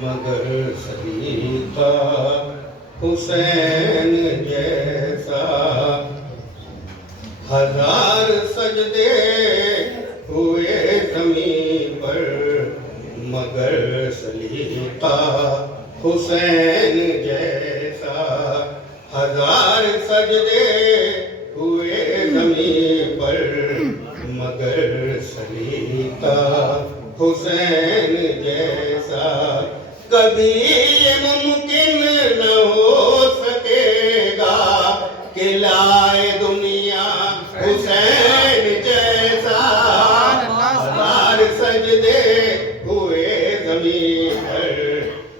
مگر سلیقہ حسین جیسا، ہزار سجدے ہوئے زمین پر مگر سلیقہ حسین جیسا، ہزار سجدے ہوئے زمین پر مگر سلیقہ حسین جیسا، کبھی یہ ممکن نہ ہو سکے گا کہ لائے دنیا حسین جیسا، ہزار سجدے ہوئے زمین پر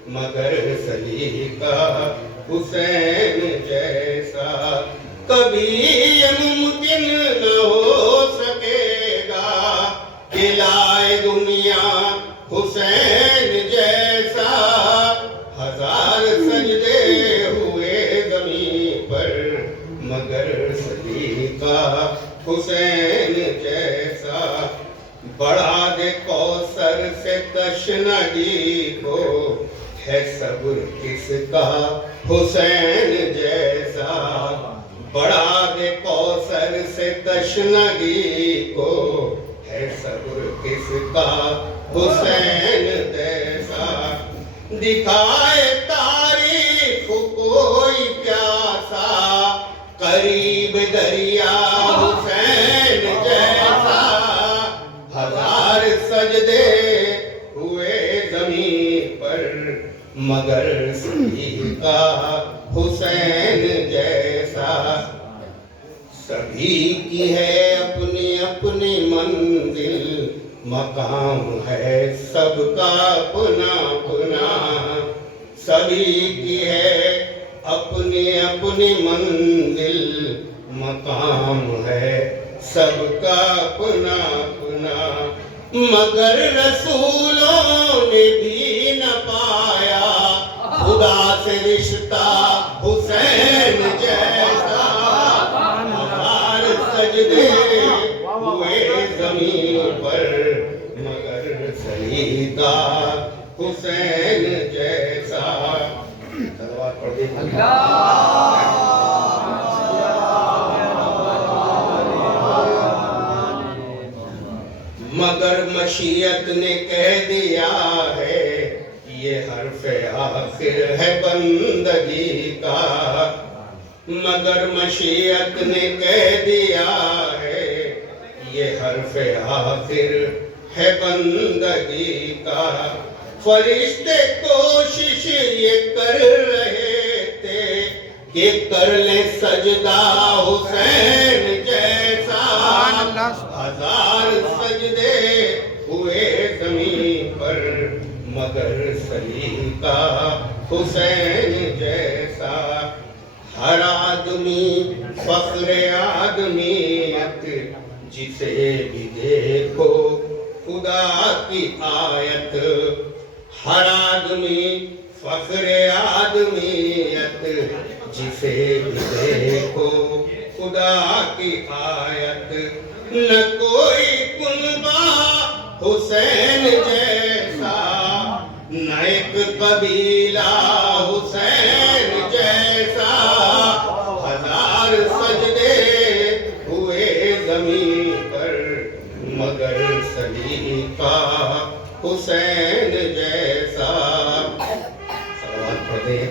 مگر سلیقہ حسین جیسا، کبھی یہ ممکن نہ ہو سکے گا کہ لائے دنیا حسین جیسا، ہزار سجدے ہوئے زمین پر مگر سلیقہ حسین جیسا، بڑھا دے کوثر سے تشنگی کو ہے صبر کس کا حسین جیسا، بڑھا دے کوثر سے تشنگی کو ہے صبر کس کا حسین جیسا، دکھائے تاریخ کوئی پیاسا قریب دریا حسین جیسا، ہزار سجدے ہوئے زمین پر مگر سلیقہ حسین جیسا، سبھی کی ہے اپنی اپنی منزل، مقام ہے سب کا اپنا اپنا، سبھی کی ہے اپنی اپنی منزل، مقام ہے سب کا اپنا اپنا، مگر رسولوں نے بھی نہ پایا خدا سے رشتہ حسین جیسا، ہزار سجدے ہوئے زمین پر مگر سلیقہ حسین جیسا، تلوار پڑھ دیکھیں مگر مشیت نے کہہ دیا ہے یہ حرف آخر ہے بندگی کا، مگر مشیت نے کہہ دیا ہے یہ حرف آخر ہے بندگی کا، فرشتے کوشش یہ کر رہے تھے کہ کر لیں سجدہ حسین جیسا، ہزار سجدے ہوئے زمین پر مگر سلیقہ حسین جیسا، ہر آدمی فخر آدمیت جسے بھی دیکھو خدا کی آیت، ہر آدمی فخر آدمیت جسے بھی دیکھو خدا کی آیت، نہ کوئی کنبہ حسین جیسا، نہ ایک قبیلہ حسین جیسا، ہزار سجدے ہوئے زمین پر مگر سلیقہ حسین جیسا، صلوات پڑھ دیں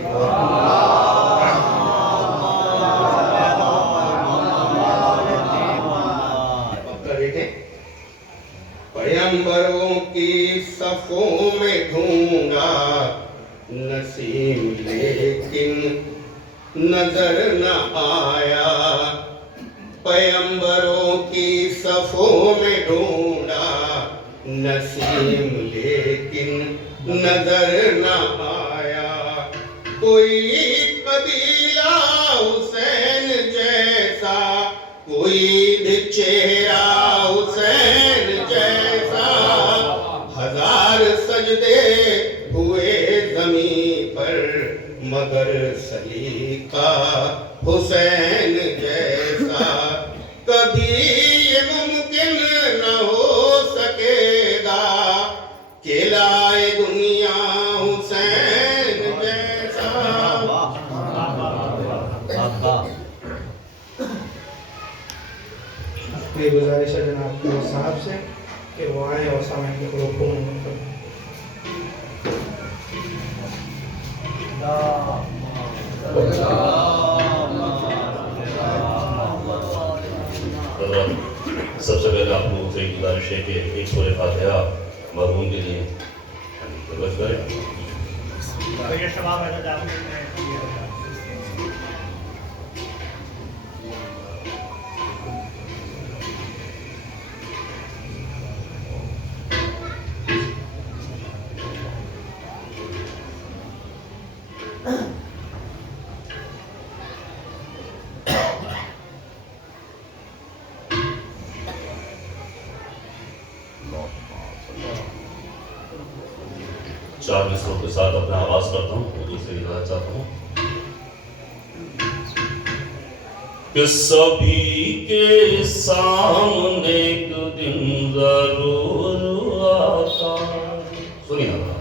پیغمبروں کی صفوں میں ڈھونڈا نسیم لیکن نظر نہ آیا، پیغمبروں کی صفوں میں ڈھونڈا نسیم لیکن نظر نہ آیا، کوئی قبیلہ حسین جیسا، کوئی بھی چہرہ حسین جیسا، ہزار سجدے ہوئے زمین پر مگر سلیقہ حسین جیسا، کبھی یہ ممکن نہ ہو سکے گا کہ لائے دنیا حسین صاحب سے کہ وہ آئے اور سامنے کو حکم کریں. سب سے پہلے آپ لوگوں سے ایک گزارش ہے کہ ایک سورہ فاتحہ مرحوم کے لیے درج کریں. چار مصروں کے ساتھ اپنا آغاز کرتا ہوں، اردو سے اجازت چاہتا ہوں کہ سبھی کے سامنے ایک دن ضرور آتا. سنیے نا،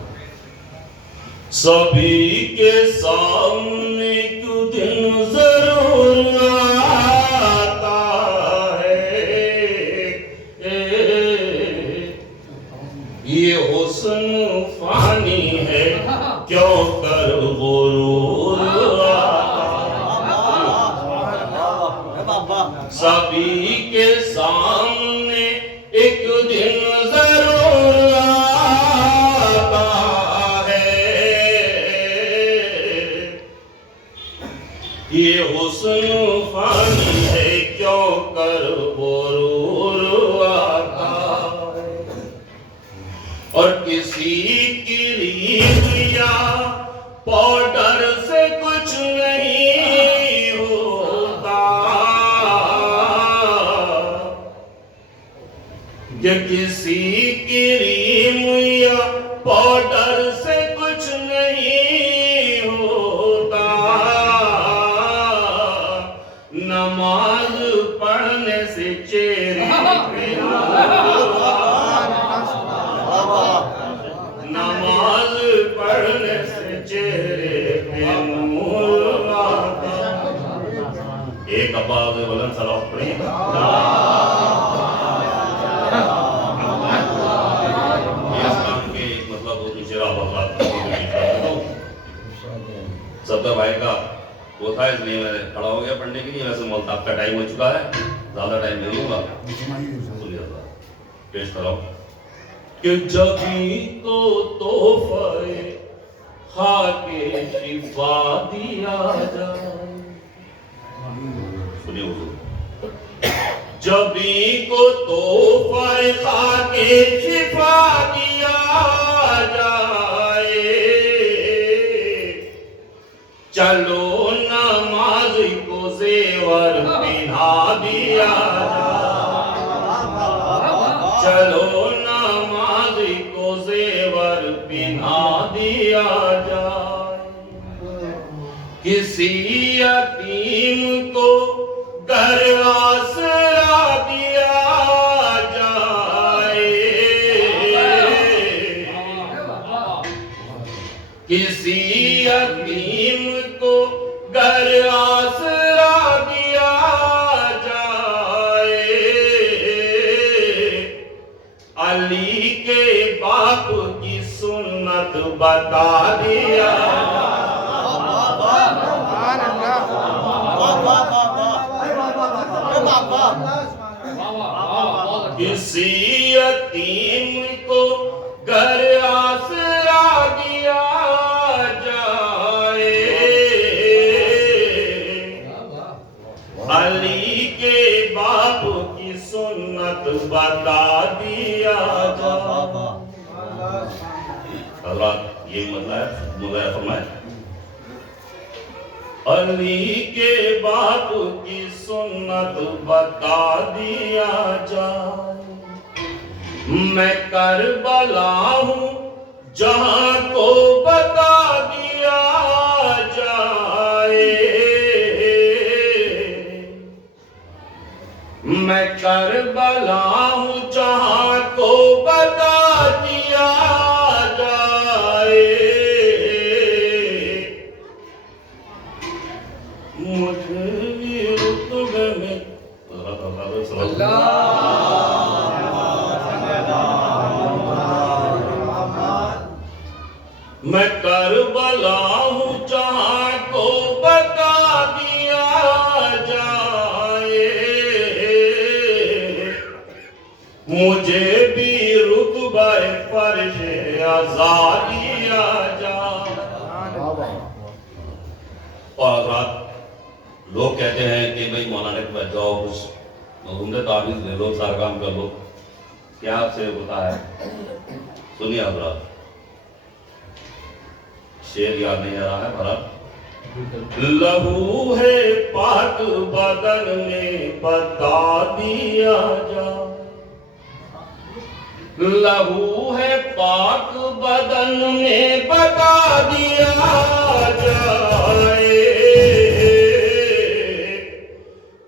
سبھی کے سامنے ایک دن ضرور آتا ہے. یہ حسن فانی ہے کیوں کر غرور آتا. سبھی کے سامنے ایک دن ضرور آتا ہے. یہ حسن فانی ہے کیوں کر غرور آتا ہے. اور کسی کی ریت یا پاؤڈر سے کچھ نہیں ہوتا کہ کسی کی ریم یا پاؤڈر سے کچھ نہیں ہوتا. نماز پڑھنے سے چہرے پہ نماز پڑھنے سے چہرے پہ نور آتا. ایک آواز بلند صلوات پڑھیں. صدر بھائی کا وہ تھا، اس لیے میں کھڑا ہو گیا پڑھنے کے لیے. ویسے ملتاب کا ٹائم ہو چکا ہے، زیادہ ٹائم نہیں ہوگا. سنیے پیش کراؤ کہ جبھی تو تحفہ خاک شفا دیا جائے. سنیے حضور، جبھی کو تحفہ خاک شفا دیا جائے. چلو نماز کو زیور پہنا دیا جائے. چلو نماز کو زیور پہنا دیا جائے. کسی یتیم کو گھر آسرا دیا جائے. کسی یتیم کو گھر آسرا دیا جائے. علی کے باپ کی سنت بتا دیا کسی یتیم کو گھر آسرا دیا جائے. علی کے باپ کی سنت بتا دیا جائے. حضرات یہ مطلب مظاہرہ فرمائے. علی کے باپ کی سنت بتا دیا جائے. میں کربلا ہوں جہاں کو بتا دیا جائے. میں کربلا ہوں جہاں کو بتا دیا جائے. مجھے بھی رتبے میں اللہ کربلا ہوں جہاں کو بتا دیا جائے، مجھے بھی رتبہ فرش عزا دیا جائے۔ اور حضرات لوگ کہتے ہیں کہ بھئی مولانا کے پاس جاؤ کچھ عمدہ تعویذ لے لو، سارا کام کر لو، کیا آپ سے ہوتا ہے؟ سنیے حضرات، شعر یاد نہیں آ رہا ہے حضرات۔ لہو ہے پاک بدن میں بتا دیا جائے، لہو ہے پاک بدن میں بتا دیا جائے،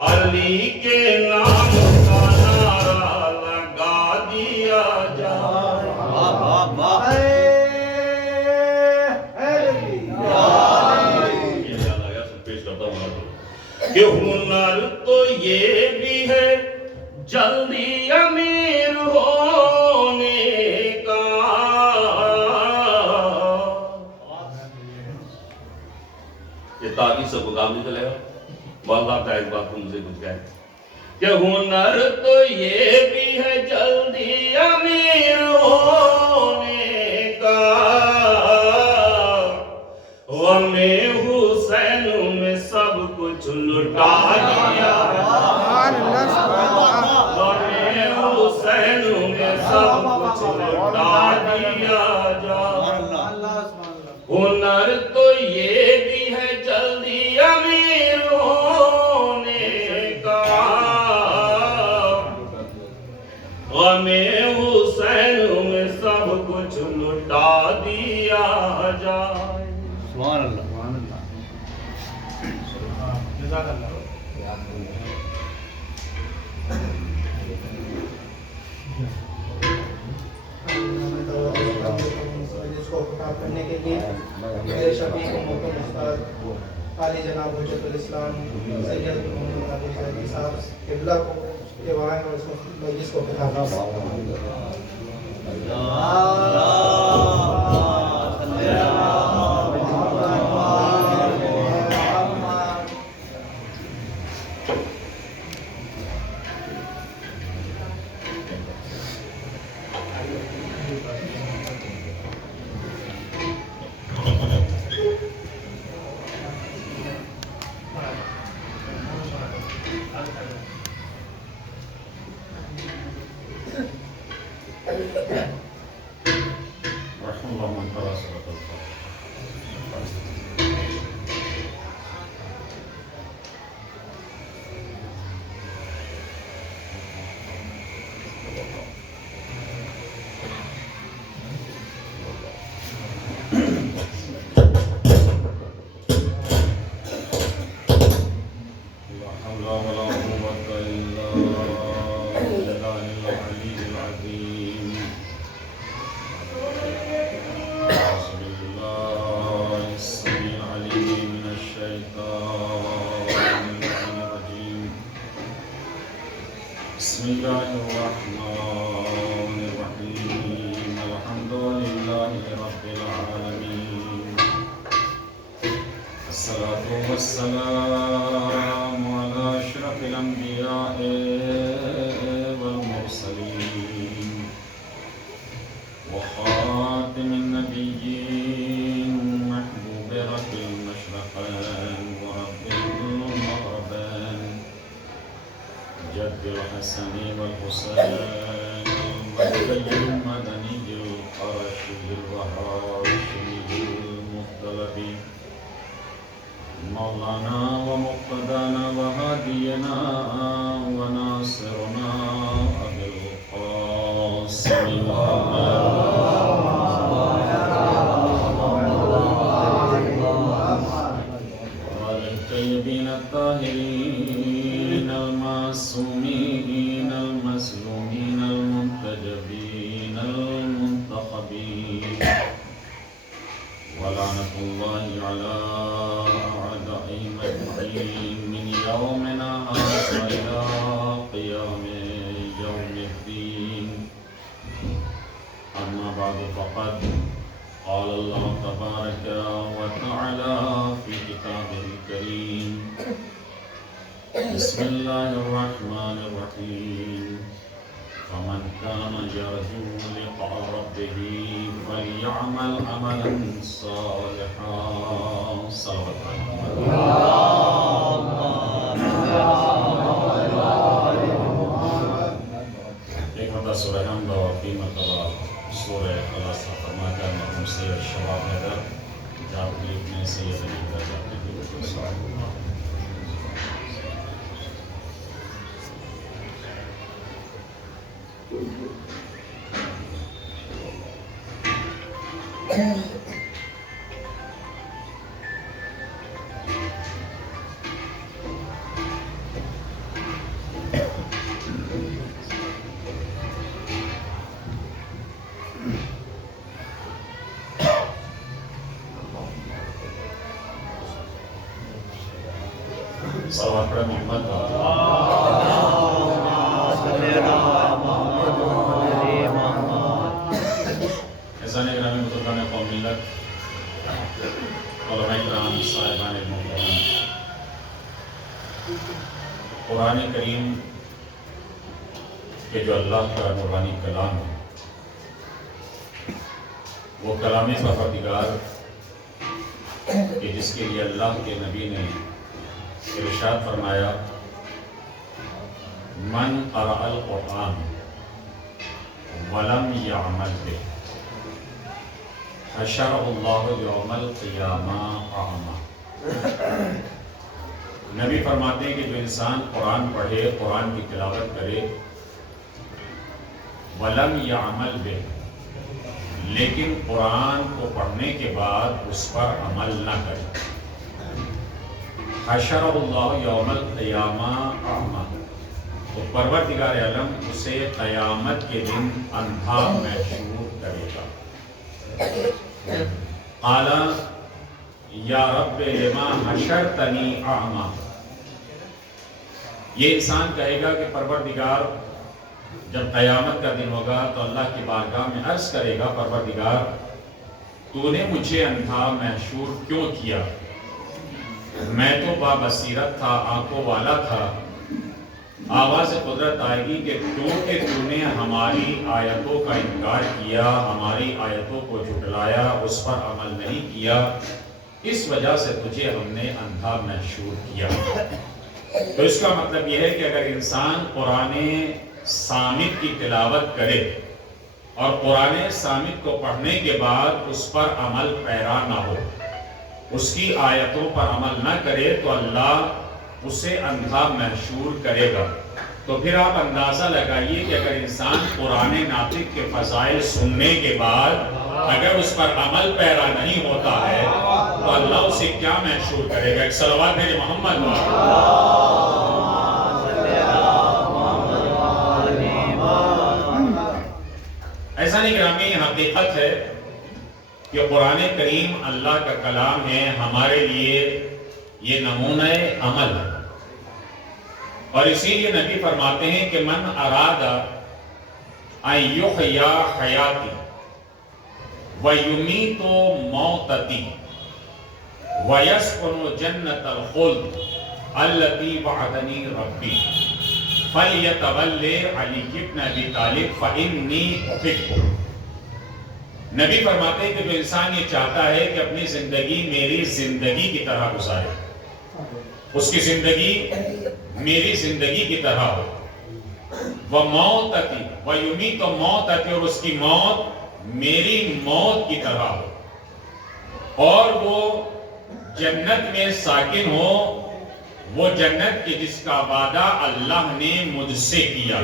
علی کے نام کا نعرہ لگا دیا جائے۔ کہ ہنر تو یہ بھی ہے جلدی امیر ہونے کا، یہ تعویذ سے کام نہیں چلے گا، واللہ کا ایک بات مجھے کچھ کہے کہ ہنر تو یہ بھی ہے جلدی امیر ہونے کا، غم حسین میں سب کچھ لٹا دیا، غم حسین میں سب کچھ لٹا دیا جا۔ ہنر تو یہ بھی ہے جلدی امیر ہونے کا، غم حسین میں سب کچھ لٹا دیا جائے۔ سبحان اللہ۔ جزاک اللہ۔ جس کو خطاب کرنے کے لیے میرے شفیق و محترم استاد عالی جناب حجت الاسلام سید محمد علی شاہی صاحب قبلہ کو کے وہاں اور اس مجلس کو خطاب بسم الله الرحمن الرحيم الحمد لله رب العالمين الصلاة والسلام على أشرف الأنبياء والمرسلين وخاتم النبيين محبوب رب المشرقين ورب المغربين جد الحسن والحسين المهدي المدني القرشي الهاشمي المطلبي مولانا ومقتدانا وهادينا وناصرنا أبي القاسم وعلى الطيبين الطاهرين المعصومين المسلومين المنتجبين المنتخبين ولعنة الله على أعدائهم أجمعين من يومنا هذا إلى قيام يوم الدين. أما بعد فقد قال الله تبارك وتعالى في كتابه الكريم بسم الله الرحمن الرحيم فمن كان يرجو لقاء ربه فليعمل عملا صالحا صلوات ایک مرتبہ سورہ حمد اور 3 مرتبہ سورہ خلاص فرما کر مرحوم سید شباب حیدر جاب لیگ میں سید علی حیدر جاتے ہیں صلوات پڑھیں محمد ایسا نہیں گرامی بزرگان قوم ملت علماء کرام صاحبان محترم قرآن کریم کے جو اللہ کا نورانی کلام ہے وہ کلام پروردگار کہ جس کے لیے اللہ کے نبی نے ارشاد فرمایا من قرأ القرآن ولم يعمل به حشره اللہ یوم القیامہ اعمی. نبی فرماتے ہیں کہ جو انسان قرآن پڑھے قرآن کی تلاوت کرے ولم يعمل به لیکن قرآن کو پڑھنے کے بعد اس پر عمل نہ کرے حشرہ اللہ یوم القیامہ اعمی تو پروردگار عالم اسے قیامت کے دن اندھا محشور کرے گا. قال یا رب لما حشرتنی اعمی. یہ انسان کہے گا کہ پروردگار جب قیامت کا دن ہوگا تو اللہ کی بارگاہ میں عرض کرے گا پروردگار تو نے مجھے اندھا محشور کیوں کیا؟ میں تو بابصیرت تھا آنکھوں والا تھا. آواز قدرت آئے گی کہ کیونکہ تو نے ہماری آیتوں کا انکار کیا ہماری آیتوں کو جھٹلایا اس پر عمل نہیں کیا اس وجہ سے تجھے ہم نے اندھا محشور کیا. تو اس کا مطلب یہ ہے کہ اگر انسان قرآن صامت کی تلاوت کرے اور قرآن صامت کو پڑھنے کے بعد اس پر عمل پیرا نہ ہو اس کی آیتوں پر عمل نہ کرے تو اللہ اسے اندھا محشور کرے گا. تو پھر آپ اندازہ لگائیے کہ اگر انسان قرآن ناطق کے فضائل سننے کے بعد اگر اس پر عمل پیرا نہیں ہوتا ہے تو اللہ اسے کیا محشور کرے گا. ایک صلوات میرے محمد ایسا نہیں گرامی حقیقت ہے کہ قرآن کریم اللہ کا کلام ہے ہمارے لیے یہ نمونہ عمل ہے اور اسی لیے نبی فرماتے ہیں کہ من اراد ان یحیی حیاتی ویمیت موتتی ویسکن جنت الخلد التي وعدنی ربی فلیتولی علی ابن ابی طالب فانی احبہ. نبی فرماتے ہیں کہ جو انسان یہ چاہتا ہے کہ اپنی زندگی میری زندگی کی طرح گزارے اس کی زندگی میری زندگی کی طرح ہو وہ موتتی ویمیت موتتی اور اس کی موت میری موت کی طرح ہو اور وہ جنت میں ساکن ہو وہ جنت کی جس کا وعدہ اللہ نے مجھ سے کیا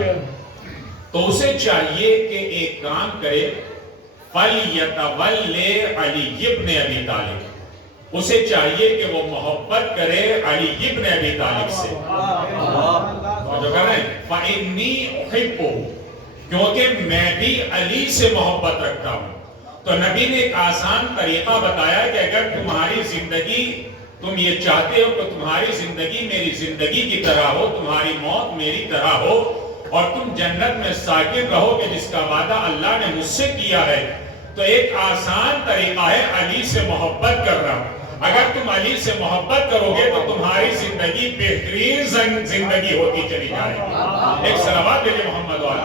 تو اسے چاہیے کہ ایک کام کرے فَلْيَتَوَلِّ عَلِيِّ ابْنِ ابی طالب اسے چاہیے کہ وہ محبت کرے علی ابن ابی طالب سے جو کہہ رہے ہیں فَإِنِّي أُحِبُّهُ کیونکہ میں بھی علی سے محبت رکھتا ہوں. تو نبی نے ایک آسان طریقہ بتایا کہ اگر تمہاری زندگی تم یہ چاہتے ہو کہ تمہاری زندگی میری زندگی کی طرح ہو تمہاری موت میری طرح ہو اور تم جنت میں ساکن رہو کہ جس کا وعدہ اللہ نے مجھ سے کیا ہے تو ایک آسان طریقہ ہے علی سے محبت کرنا. اگر تم علی سے محبت کرو گے تو تمہاری زندگی بہترین زندگی ہوتی چلی جائے گی. ایک صلوات دے دیں محمد والا.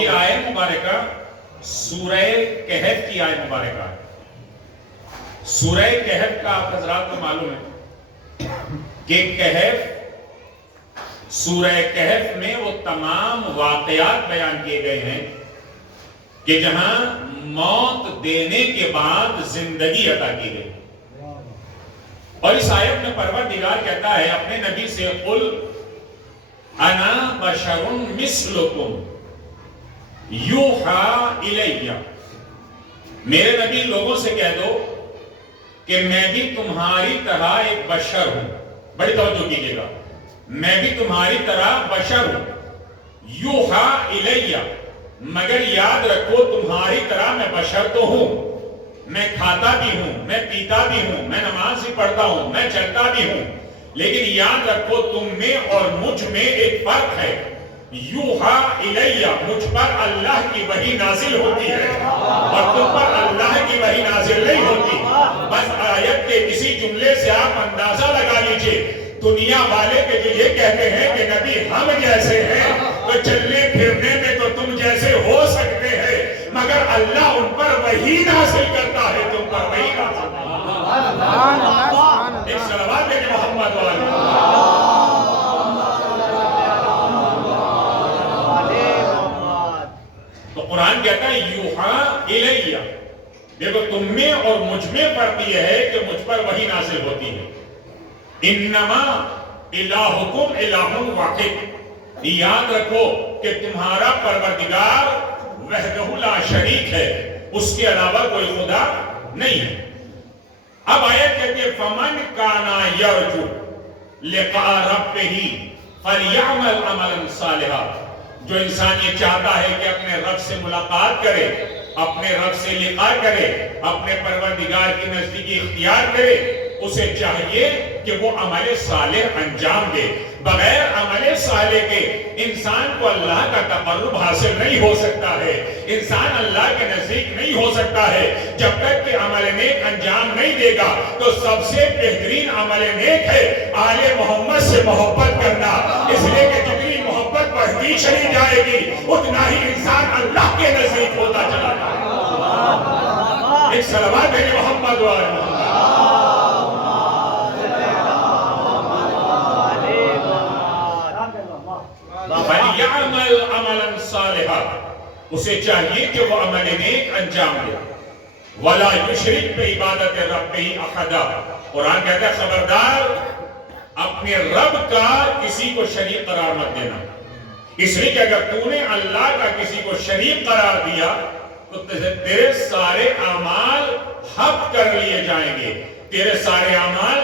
یہ آیت مبارکہ سورہ کہف کی آیت مبارکہ ہے. سورہ کہف کا آپ حضرات کو معلوم ہے کہ کہف سورہ کہف میں وہ تمام واقعات بیان کیے گئے ہیں کہ جہاں موت دینے کے بعد زندگی عطا کی گئی. اور اس آیت میں پروردگار کہتا ہے اپنے نبی سے قل انا بشر مثلکم یوحی الیہ. میرے نبی لوگوں سے کہہ دو کہ میں بھی تمہاری طرح ایک بشر ہوں. بڑی توجہ کیجیے گا, میں بھی تمہاری طرح بشر ہوں. یوحی الیہ, مگر یاد رکھو تمہاری طرح میں بشر تو ہوں, میں کھاتا بھی ہوں, میں پیتا بھی ہوں, میں نماز بھی پڑھتا ہوں, میں چلتا بھی ہوں, لیکن یاد رکھو تم میں اور مجھ میں ایک فرق ہے. یوحی الیہ, مجھ پر اللہ کی وحی نازل ہوتی ہے اور تم پر اللہ کی وحی نازل نہیں ہوتی. بس آیت کے کسی جملے سے آپ اندازہ لگا لیجئے, دنیا والے کے جو یہ کہتے ہیں کہ نبی ہم جیسے ہیں تو چلنے پھرنے میں تو تم جیسے ہو سکتے ہیں, مگر اللہ ان پر وحی نازل کرتا ہے, تم پر وحی نازل کرتا ہے. ایک صلوات دے محمد والا. تو قرآن کہتا ہے یوحی الیہ. دیکھو تم میں اور مجھ میں فرق یہ ہے کہ مجھ پر وحی نازل ہوتی ہے. انما الہکم الہ واحد. یاد رکھو کہ تمہارا پروردگار وحدہ لا شریک ہے, اس کے علاوہ کوئی خدا نہیں ہے. اب آیت کہتی ہے فمن کانا یرجو لقاء ربہ فلیعمل عملا صالحا. جو انسان یہ چاہتا ہے کہ اپنے رب سے ملاقات کرے, اپنے رب سے لقاء کرے, اپنے پروردگار کی نزدیکی اختیار کرے, اسے چاہیے کہ وہ عمل صالح انجام دے. بغیر عمل صالح کے انسان کو اللہ کا تقرب حاصل نہیں ہو سکتا ہے, انسان اللہ کے نزدیک نہیں ہو سکتا ہے جب تک کہ عمل نیک انجام نہیں دے گا. تو سب سے بہترین عمل نیک ہے آل محمد سے محبت کرنا, اس لیے کہ جتنی محبت بڑھتی چلی جائے گی اتنا ہی انسان اللہ کے نزدیک ہوتا چلا جائے گا. ایک صلوات ہے محمد والا. فَلْيَعْمَلْ عَمَلًا صَالِحًا, اسے چاہیے کہ وہ عمل نیک انجام دے. وَلَا يُشْرِكْ بِعِبَادَةِ رَبِّهِ أَحَدًا. قرآن کہتا ہے خبردار اپنے رب کا کسی کو شریک قرار مت دینا. اس لیے کہ اگر تو نے اللہ کا کسی کو شریک قرار دیا تو تیرے سارے اعمال حق کر لیے جائیں گے, تیرے سارے اعمال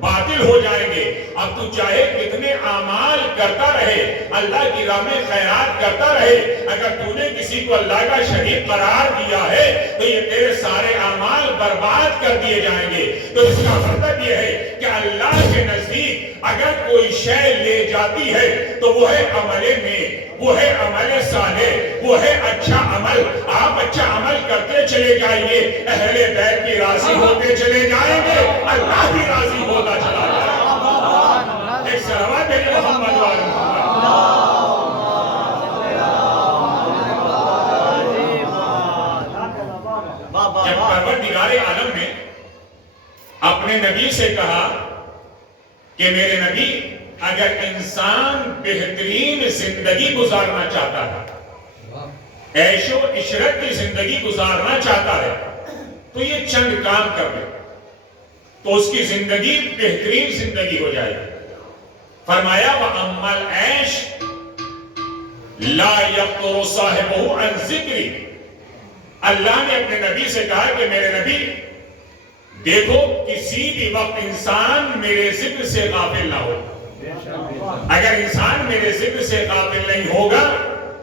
باطل ہو جائیں گے. اب تو چاہے کتنے اعمال کرتا رہے, اللہ کی راہ میں خیرات کرتا رہے, اگر تو نے کسی کو اللہ کا شریک قرار دیا ہے تو یہ تیرے سارے اعمال برباد کر دیے جائیں گے. تو اس کا مطلب یہ ہے کہ اللہ کے نزدیک اگر کوئی شے لے جاتی ہے تو وہ ہے عمل نیک, وہ ہے عمل صالح, وہ ہے اچھا عمل. آپ اچھا عمل کرتے چلے جائیے, اہل بیت بھی راضی ہوتے چلے جائیں گے, اللہ بھی راضی ہوتا چلا جائے گا. ایک صلوات ہے محمد والا. جب پروردگار عالم نے اپنے نبی سے کہا کہ میرے نبی اگر انسان بہترین زندگی گزارنا چاہتا ہے, عیش و عشرت کی زندگی گزارنا چاہتا ہے, تو یہ چند کام کر لے تو اس کی زندگی بہترین زندگی ہو جائے گی. فرمایا وَأَمَّا الْعَيْشُ لَا يَقْتُرُ صَاحِبُهُ عَنْ ذِكْرِي. اللہ نے اپنے نبی سے کہا کہ میرے نبی دیکھو کسی بھی وقت انسان میرے ذکر سے غافل نہ ہو. اگر انسان میرے ذکر سے غافل نہیں ہوگا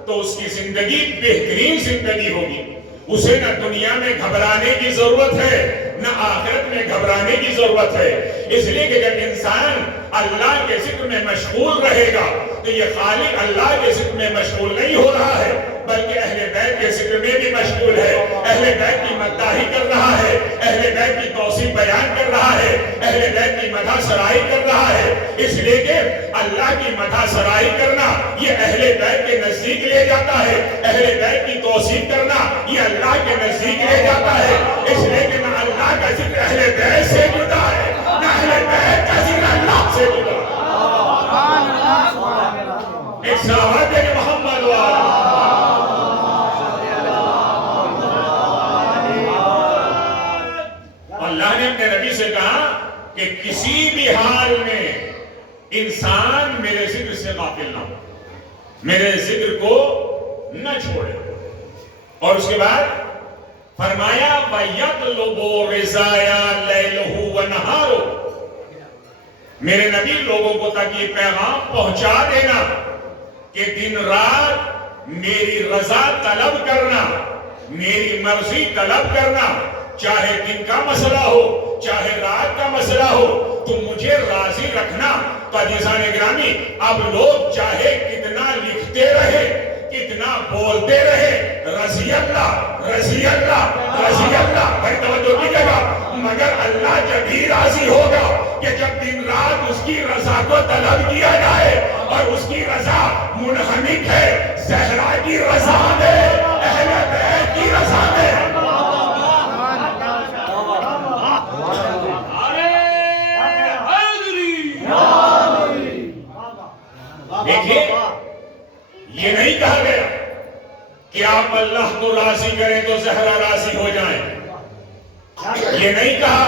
تو اس کی زندگی بہترین زندگی ہوگی. اسے نہ دنیا میں گھبرانے کی ضرورت ہے نہ آخرت میں گھبرانے کی ضرورت ہے. اس لیے کہ جب انسان اللہ کے ذکر میں مشغول رہے گا تو یہ خالی اللہ کے ذکر میں مشغول نہیں ہو رہا ہے بلکہ اہل بیت کے ذکر میں بھی مشغول ہے، اہل بیت کی مداحی کر رہا ہے، اہل بیت کی توصیف بیان کر رہا ہے، اہل بیت کی مدح سرائی کر رہا ہے، اس لیے کہ اللہ کی مدح سرائی کرنا یہ اہل بیت کے نزدیک لے جاتا ہے، اہل بیت کی توصیف کرنا یہ اللہ کے نزدیک لے جاتا ہے، اس لیے کہ نہ اللہ کا ذکر اہل بیت سے جدا ہے نہ اہل بیت کا ذکر اللہ سے جدا ہے۔ ایک صحابت ہے کہ محمد اللہ نے اپنے نبی سے کہا کہ کسی بھی حال میں انسان میرے ذکر سے غافل نہ ہو، میرے ذکر کو نہ چھوڑے، اور اس کے بعد فرمایا وَيَطْلُبُ رِزَايَا لَيْلُهُ وَنَهَارُ، میرے نبی لوگوں کو تک یہ پیغام پہنچا دینا کہ دن رات میری رضا طلب کرنا، میری مرضی طلب کرنا، چاہے دن کا مسئلہ ہو چاہے رات کا مسئلہ ہو، تم مجھے راضی رکھنا۔ تو عزیزان گرامی، اب لوگ چاہے کتنا لکھتے رہے کتنا بولتے رہے رضی اللہ رضی اللہ رضی اللہ، بھائی توجہ کیجیے گا، مگر اللہ جب ہی راضی ہوگا کہ جب دن رات اس کی رضا کو طلب کیا جائے، اور اس کی رضا منہمک ہے زہرا کی رضا میں، اہل بیت کی رضا میں۔ دیکھیں، یہ نہیں کہا گیا کہ آپ اللہ کو راضی کریں تو زہرا راضی ہو جائیں، یہ نہیں کہا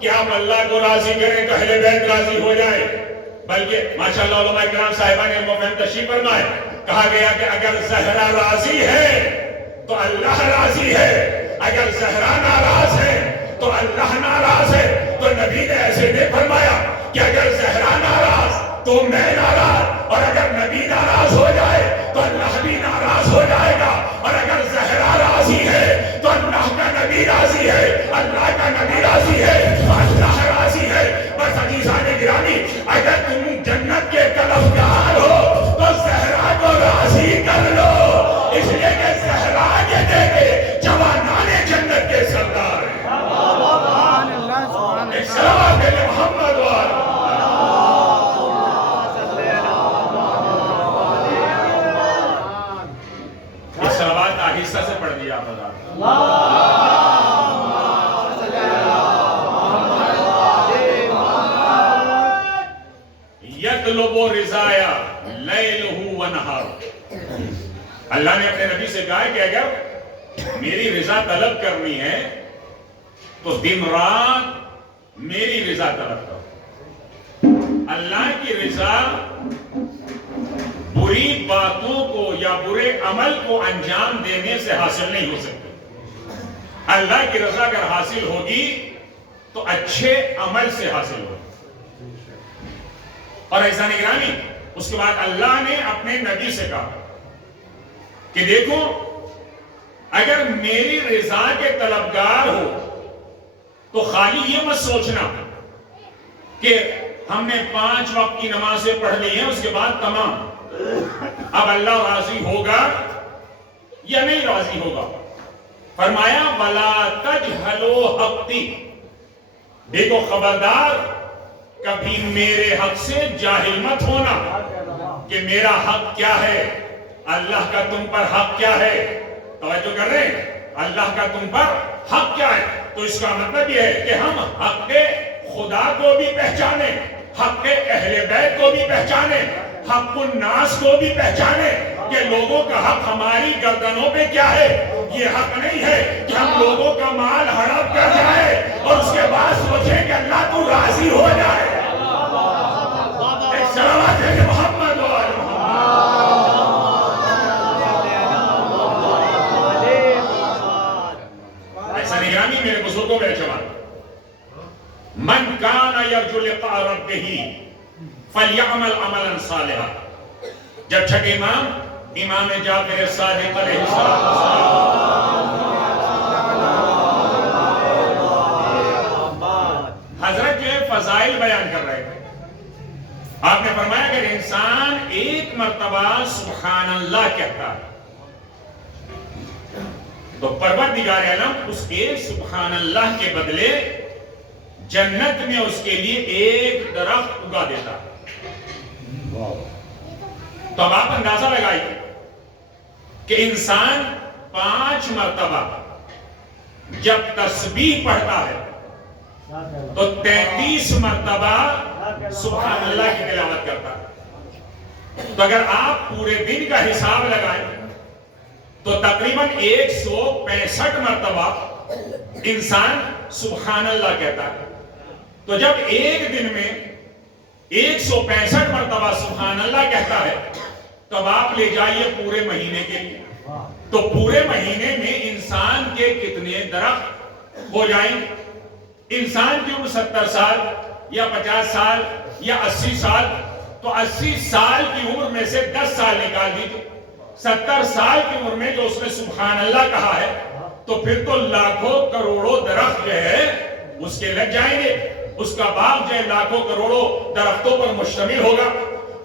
کہ آپ اللہ کو راضی کریں تو اہل بیت راضی ہو جائیں، بلکہ ماشاءاللہ علماء کرام صاحبان علم و فہم تشریف فرمائے، کہا گیا کہ اگر زہرا راضی ہے تو اللہ راضی ہے، اگر زہرا ناراض ہے تو اللہ ناراض ہے۔ تو نبی نے ایسے نہیں فرمایا کہ اگر زہرا ناراض تو میں ناراض، اور اگر نبی ناراض ہو جائے تو اللہ بھی ناراض ہو جائے گا، اور اگر زہرا راضی ہے تو اللہ کا نبی راضی ہے، اللہ کا نبی راضی ہے، اللہ راضی ہے۔ بس عزیزان گرامی، اگر تم جنت کے طلبگار ہو تو زہرا کو راضی کر لو، اس لیے کہ زہرا کے دیکھے جوانان جنت کے سردار ہیں۔ ایک صلوات علی محمد وآلہ۔ حصہ سے پڑھ دیا آپ حضرات۔ یطلب رضایا لیلہ ونہارہ، اللہ نے اپنے نبی سے کہا کہ اگر میری رضا طلب کرنی ہے تو دن رات میری رضا طلب کرو۔ اللہ کی رضا بری باتوں کو یا برے عمل کو انجام دینے سے حاصل نہیں ہو سکتی۔ اللہ کی رضا اگر حاصل ہوگی تو اچھے عمل سے حاصل ہوگی۔ اور ایسا نگرانی، اس کے بعد اللہ نے اپنے نبی سے کہا کہ دیکھو، اگر میری رضا کے طلبگار ہو تو خالی یہ مت سوچنا کہ ہم نے 5 وقت کی نمازیں پڑھ لی ہیں اس کے بعد تمام، اب اللہ راضی ہوگا یا نہیں راضی ہوگا۔ فرمایا وَلَا تَجْهَلُوا حَقِّي، دیکھو خبردار کبھی میرے حق سے جاہل مت ہونا کہ میرا حق کیا ہے، اللہ کا تم پر حق کیا ہے۔ توجہ کر رہے ہیں، اللہ کا تم پر حق کیا ہے؟ تو اس کا مطلب یہ ہے کہ ہم حق خدا کو بھی پہچانے، حق اہل بیت کو بھی پہچانے، حق الناس کو بھی پہچانے کہ لوگوں کا حق ہماری گردنوں پہ کیا ہے۔ یہ حق نہیں ہے کہ ہم لوگوں کا مال ہڑپ کر جائے اور اس کے بعد سوچیں کہ اللہ تو راضی ہو جائے۔ ایک صلوات ہے کہ محمد و آل محمد۔ ایسا نگرانی میرے بزرگوں میں جوان، من کان یرجو لقاء ربہ فلیعمل عملا صالحا۔ جب چھٹے امام جعفر صادق علیہ السلام حضرت جو ہے فضائل بیان کر رہے تھے، آپ نے فرمایا اگر انسان ایک مرتبہ سبحان اللہ کہتا ہے تو پروردگار عالم اس ایک سبحان اللہ کے بدلے جنت میں اس کے لیے ایک درخت اگا دیتا. تو اب آپ اندازہ لگائیے کہ انسان 5 مرتبہ جب تسبیح پڑھتا ہے تو 33 مرتبہ سبحان اللہ کی تلاوت کرتا ہے. تو اگر آپ پورے دن کا حساب لگائیں تو تقریباً 165 مرتبہ انسان سبحان اللہ کہتا ہے. تو جب ایک دن میں 165 مرتبہ سبحان اللہ کہتا ہے تو اب آپ لے جائیے پورے مہینے کے لیے. تو پورے مہینے میں انسان کے کتنے درخت ہو جائیں گے؟ انسان کی عمر 70 سال یا 50 سال یا 80 سال. تو 80 سال کی عمر میں سے 10 سال نکال دیجیے. 70 سال کی عمر میں جو اس نے سبحان اللہ کہا ہے تو پھر تو لاکھوں کروڑوں درخت جو ہے اس کے لگ جائیں گے. اس کا باغ جو ہے لاکھوں کروڑوں درختوں پر مشتمل ہوگا.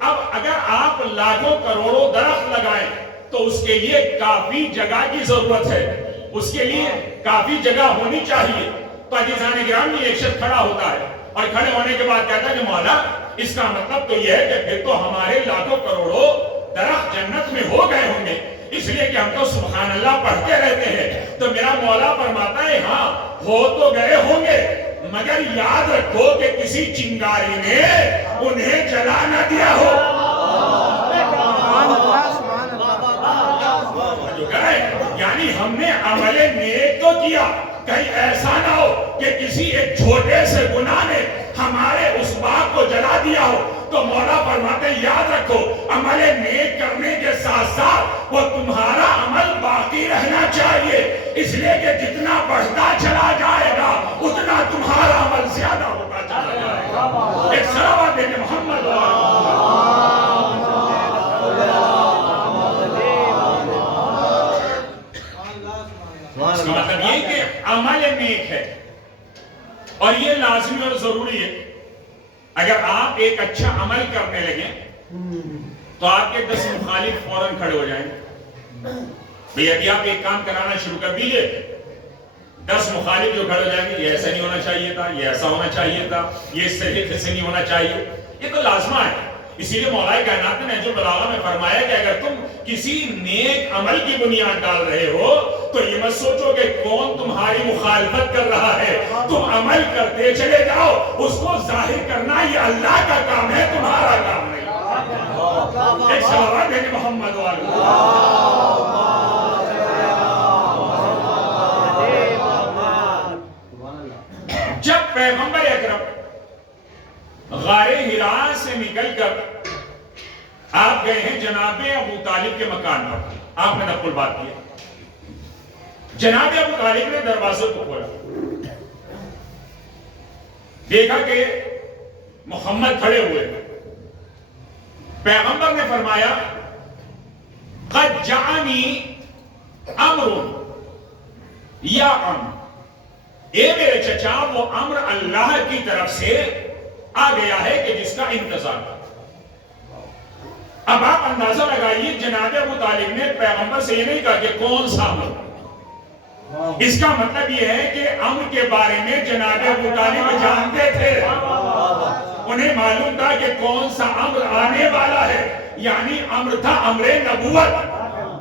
اب اگر آپ لاکھوں کروڑوں درخت لگائیں تو اس کے لیے کافی جگہ کی ضرورت ہے. اس کے لیے کافی جگہ ہونی چاہیے. تو عزیزان گرامی ایک شخص کھڑا ہوتا ہے اور کھڑے ہونے کے بعد کہتا ہے کہ مولا اس کا مطلب تو یہ ہے کہ پھر تو ہمارے لاکھوں کروڑوں درخت جنت میں ہو گئے ہوں گے اس لیے کہ ہم تو سبحان اللہ پڑھتے رہتے ہیں. تو میرا مولا فرماتا ہے ہاں ہو تو گئے ہوں گے مگر یاد رکھو کہ کسی چنگاری نے انہیں جلا نہ دیا ہو. یعنی ہم نے عمل نیک تو کیا کہیں ایسا نہ ہو کہ کسی ایک چھوٹے سے گناہ نے ہمارے اس باغ کو جلا دیا ہو. تو مولا فرماتے ہیں یاد رکھو عمل نیک کرنے کے ساتھ ساتھ وہ تمہارا عمل باقی رہنا چاہیے. اس لیے کہ جتنا بڑھتا چلا جائے گا اتنا تمہارا عمل زیادہ ہوتا چلا جائے گا. ایک صلوات دیں محمد. اس کا مطلب یہ کہ عمل نیک ہے اور یہ لازمی اور ضروری ہے. اگر آپ ایک اچھا عمل کرنے لگیں تو آپ کے 10 مخالف فوراً کھڑے ہو جائیں گے. بھئی ابھی آپ ایک کام کرانا شروع کر دیجئے 10 مخالف جو کھڑے ہو جائیں گے یہ ایسا نہیں ہونا چاہیے تھا, یہ ایسا ہونا چاہیے تھا, یہ اس طریقے سے نہیں ہونا چاہیے. یہ تو لازمہ ہے. اسی لیے مولا کائنات نے نہج البلاغہ میں فرمایا کہ اگر تم کسی نیک عمل کی بنیاد ڈال رہے ہو تو یہ مت سوچو کہ کون تمہاری مخالفت کر رہا ہے. تم عمل کرتے چلے جاؤ. اس کو ظاہر کرنا یہ اللہ کا کام ہے, تمہارا کام نہیں. ایک صلوات ہے محمد والے. جب پیغمبر اکرم غار حرا سے نکل کر آپ گئے ہیں جناب ابو طالب کے مکان پر, آپ نے نقل بات کیا. جناب ابو طالب نے دروازے کو کھولا, دیکھا کہ محمد کھڑے ہوئے. پیغمبر نے فرمایا قد جانی امر یا امر, اے میرے چچا وہ امر اللہ کی طرف سے آ گیا ہے کہ جس کا انتظار تھا. اب آپ اندازہ لگائیے جناب ابو طالب نے پیغمبر سے یہ نہیں کہا کہ کون سا امر. اس کا مطلب یہ ہے کہ امر کے بارے میں جناب ابو طالب جانتے تھے. انہیں معلوم تھا کہ کون سا امر آنے والا ہے, یعنی امر تھا امر نبوت.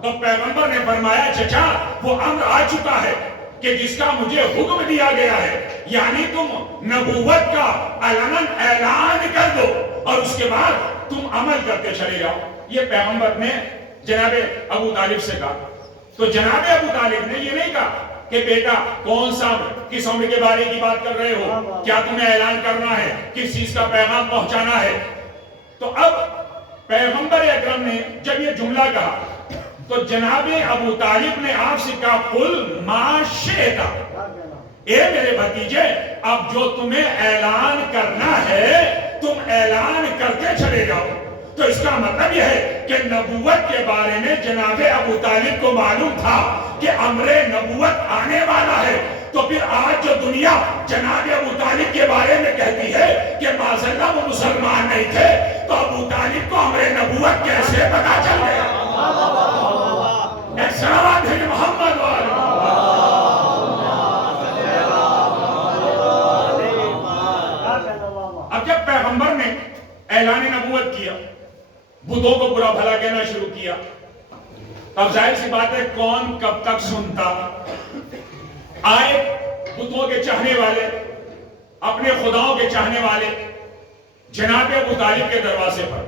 تو پیغمبر نے فرمایا چچا وہ امر آ چکا ہے کہ جس کا مجھے حکم دیا گیا ہے, یعنی تم نبوت کا علناً اعلان کر دو اور اس کے بعد تم عمل کرتے چلے جاؤ. یہ پیغمبر نے جناب ابو طالب سے کہا. تو جناب ابو طالب نے یہ نہیں کہا کہ بیٹا کون سا کس عمر کے بارے کی بات کر رہے ہو, کیا تمہیں اعلان کرنا ہے, کس چیز کا پیغام پہنچانا ہے. تو اب پیغمبر اکرم نے جب یہ جملہ کہا تو جناب ابو طالب نے آپ سے کہا قل ما شئت, اے میرے بھتیجے اب جو تمہیں اعلان کرنا ہے تم اعلان کرتے چلے جاؤ. تو اس کا مطلب یہ ہے کہ نبوت کے بارے میں جناب ابو طالب کو معلوم تھا کہ امر نبوت آنے والا ہے. تو تو پھر آج جو دنیا جناب ابو طالب کے بارے میں کہتی ہے کہ معذاللہ وہ مسلمان نہیں تھے، تو ابو طالب کو امر نبوت کیسے پتا چل گیا؟ ایک صلوات ہے محمد والے۔ اب جب پیغمبر نے اعلان نبوت کیا، بتوں کو برا بھلا کہنا شروع کیا، اب ظاہر سی بات ہے کون کب تک سنتا؟ آئے بتوں کے چاہنے والے، اپنے خداؤں کے چاہنے والے جناب ابو طالب کے دروازے پر۔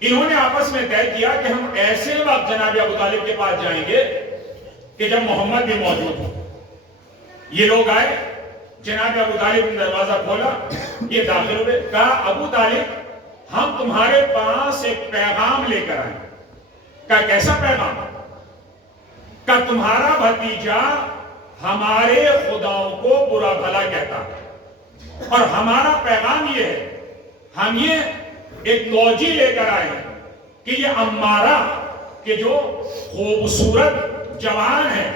انہوں نے آپس میں طے کیا کہ ہم ایسے وقت جناب ابو طالب کے پاس جائیں گے کہ جب محمد بھی موجود ہو۔ یہ لوگ آئے، جناب ابو طالب نے دروازہ کھولا، یہ داخل ہوئے، کہا ابو طالب ہم تمہارے پاس ایک پیغام لے کر آئے۔ کہا کیسا پیغام؟ کہا تمہارا بھتیجا ہمارے خداؤں کو برا بھلا کہتا ہے، اور ہمارا پیغام یہ ہے، ہم یہ ایک توجہ لے کر آئے ہیں کہ یہ امارہ کہ جو خوبصورت جوان ہے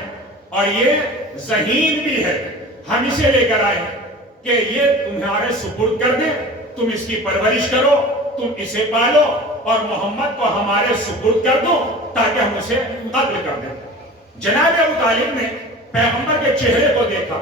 اور یہ ذہین بھی ہے، ہم اسے لے کر آئے ہیں کہ یہ تمہارے سپرد کر دیں، تم اس کی پرورش کرو، تم اسے پالو اور محمد کو ہمارے سپرد کر دو تاکہ ہم اسے قتل کر دیں۔ جناب ابو طالب نے پیغمبر کے چہرے کو دیکھا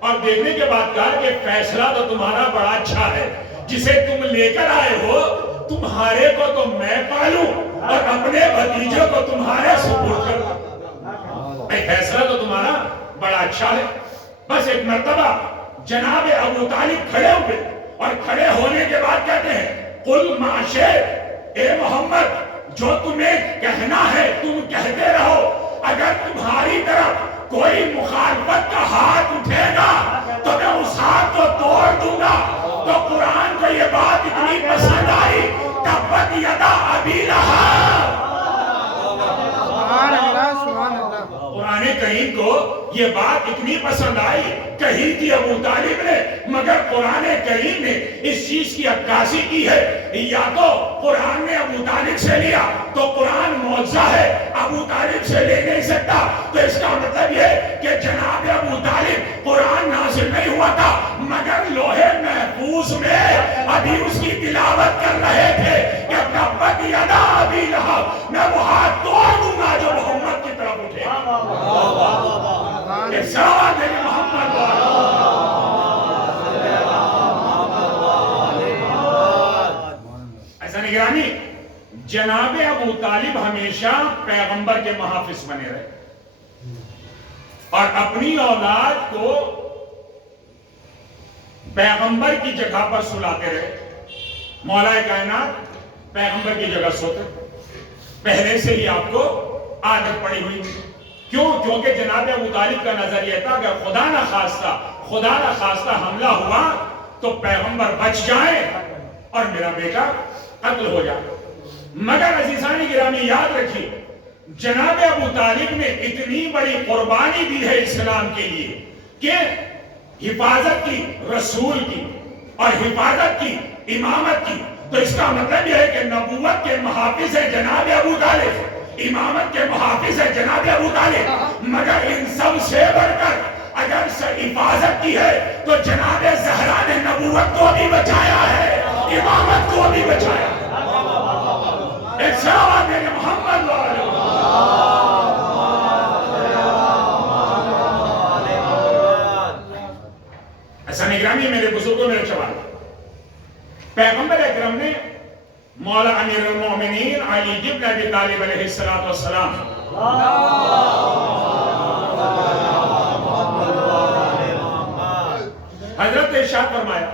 اور دیکھنے کے بعد کہا کہ فیصلہ تو تمہارا بڑا اچھا ہے، جسے تم لے کر آئے ہو تمہارے کو تو میں پالوں اور اپنے بھتیجے کو تمہارے سپرد کر دوں۔ فیصلہ تو تمہارا بڑا اچھا ہے۔ بس ایک مرتبہ جناب ابو طالب کھڑے ہوئے اور کھڑے ہونے کے بعد کہتے ہیں قل ما شئت، اے محمد جو تمہیں کہنا ہے تم کہتے رہو، اگر تمہاری طرف کوئی مخالفت کا ہاتھ اٹھے گا تو میں اس ہاتھ کو توڑ دوں گا۔ تو قرآن کو یہ بات اتنی پسند آئی، تبت یدا ابی لہب۔ قرآن کریم کو یہ بات اتنی پسند آئی، کہی تھی ابو طالب نے، مگر قرآن کریم نے اس چیز کی عکاسی کی ہے۔ یا تو قرآن نے ابو طالب سے لیا تو قرآن معجزہ ہے، ابو طالب سے لے نہیں سکتا، تو اس کا مطلب یہ کہ جناب ابو طالب قرآن نازل نہیں ہوا تھا مگر لوہے محفوظ میں ابھی اس کی تلاوت کر رہے تھے کہ تبت یدا ابی لہب، میں وہ ہاتھ توڑ دوں گا جو محمد کی طرف اٹھے۔ ایک سوال ہے محمد ایسا نگرانی، جناب ابو طالب ہمیشہ پیغمبر کے محافظ بنے رہے اور اپنی اولاد کو پیغمبر کی جگہ پر سلاتے رہے۔ مولا کائنات پیغمبر کی جگہ سوتے، پہلے سے ہی آپ کو عادت پڑی ہوئی۔ کیوں؟ کیونکہ جناب ابو طالب کا نظریہ تھا کہ خدا نہ خواستہ حملہ ہوا تو پیغمبر بچ جائے اور میرا بیٹا قتل ہو جائے۔ مگر عزیزان گرامی یاد رکھیے، جناب ابو طالب نے اتنی بڑی قربانی دی ہے اسلام کے لیے کہ حفاظت کی رسول کی اور حفاظت کی امامت کی، تو اس کا مطلب یہ ہے کہ نبوت کے محافظ ہے جناب ابو طالب، امامت کے محافظ ہے جناب ابو طالب، مگر ان سب سے بڑھ کر اگر حفاظت کی ہے تو جناب زہرا نے نبوت کو بھی بچایا ہے، امامت کو بھی بچایا ہے۔ ایک صلوات ہے محمد والے۔ ایسا نگرانی میرے بزرگوں، میرے چوال، پیغمبر اکرم نے مولا امیر المومنین علی بن ابی طالب علیہ السلام حضرت ارشاد فرمایا،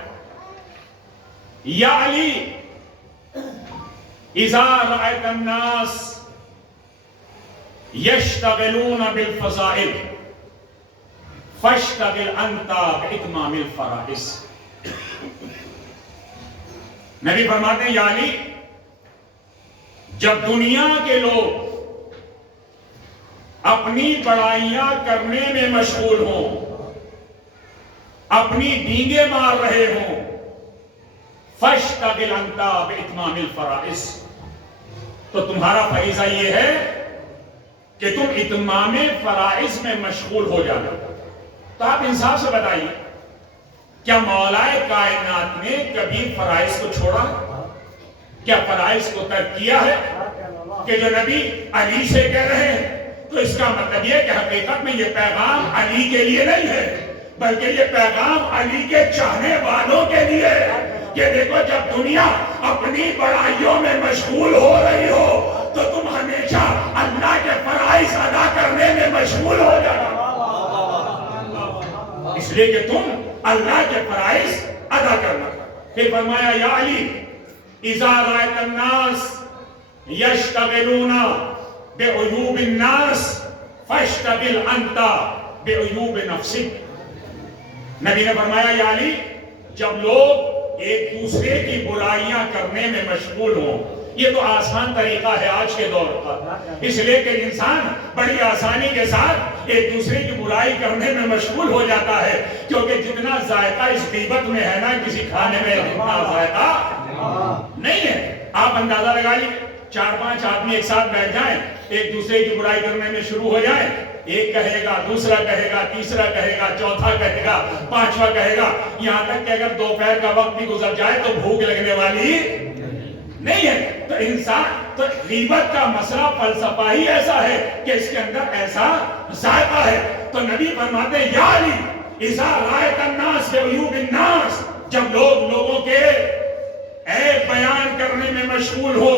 یا علی اذا رأیت الناس یشتغلون بالفضائل فاشتغل انت باتمام الفرائض۔ نبی فرماتے ہیں یا علی، جب دنیا کے لوگ اپنی بڑائیاں کرنے میں مشغول ہوں، اپنی ڈینگیں مار رہے ہوں، فاشتغل انت باتمام الفرائض، تو تمہارا فریضہ یہ ہے کہ تم اتمام فرائض میں مشغول ہو جانا۔ تو آپ انصاف سے بتائیے کیا مولائے کائنات نے کبھی فرائض کو چھوڑا؟ کیا فرائض کو ترک کیا ہے؟ کہ جو نبی علی سے کہہ رہے ہیں تو اس کا مطلب یہ کہ حقیقت میں یہ پیغام علی کے لیے نہیں ہے، بلکہ یہ پیغام علی کے چاہنے والوں کے لیے ہے کہ دیکھو جب دنیا اپنی بڑائیوں میں مشغول ہو رہی ہو تو تم ہمیشہ اللہ کے فرائض ادا کرنے میں مشغول ہو جانا، اس لیے کہ تم اللہ کے فرائض ادا کرنا۔ پھر فرمایا یا علی اذا رأیت الناس یشتغلون بعیوب الناس فاشتغل انت بعیوب نفسک۔ نبی نے فرمایا یا علی جب لوگ ایک دوسرے کی برائیاں کرنے میں مشغول ہوں، یہ تو آسان طریقہ ہے آج کے دور کا، اس لیے کہ انسان بڑی آسانی کے ساتھ ایک دوسرے کی برائی کرنے میں مشغول ہو جاتا ہے، کیونکہ جتنا ذائقہ اس غیبت میں ہے نا کسی کھانے میں اتنا ذائقہ نہیں ہے۔ آپ اندازہ لگا لیجیے 4-5 آدمی ایک ساتھ بیٹھ جائیں، ایک دوسرے کی برائی کرنے میں شروع ہو جائیں، ایک کہے گا، دوسرا کہے گا، تیسرا کہے گا، چوتھا کہے گا، پانچواں کہے گا، یہاں تک کہ اگر دوپہر کا وقت بھی گزر جائے تو بھوک لگنے والی نہیں ہے۔ تو انسان تو غیبت کا مسئلہ فلسفہ ہی ایسا ہے کہ اس کے اندر ایسا ذائقہ ہے۔ تو نبی فرماتے ہیں یا علی اذا رأیت الناس بعیوب الناس، جب لوگ لوگوں کے عیب بیان کرنے میں مشغول ہو،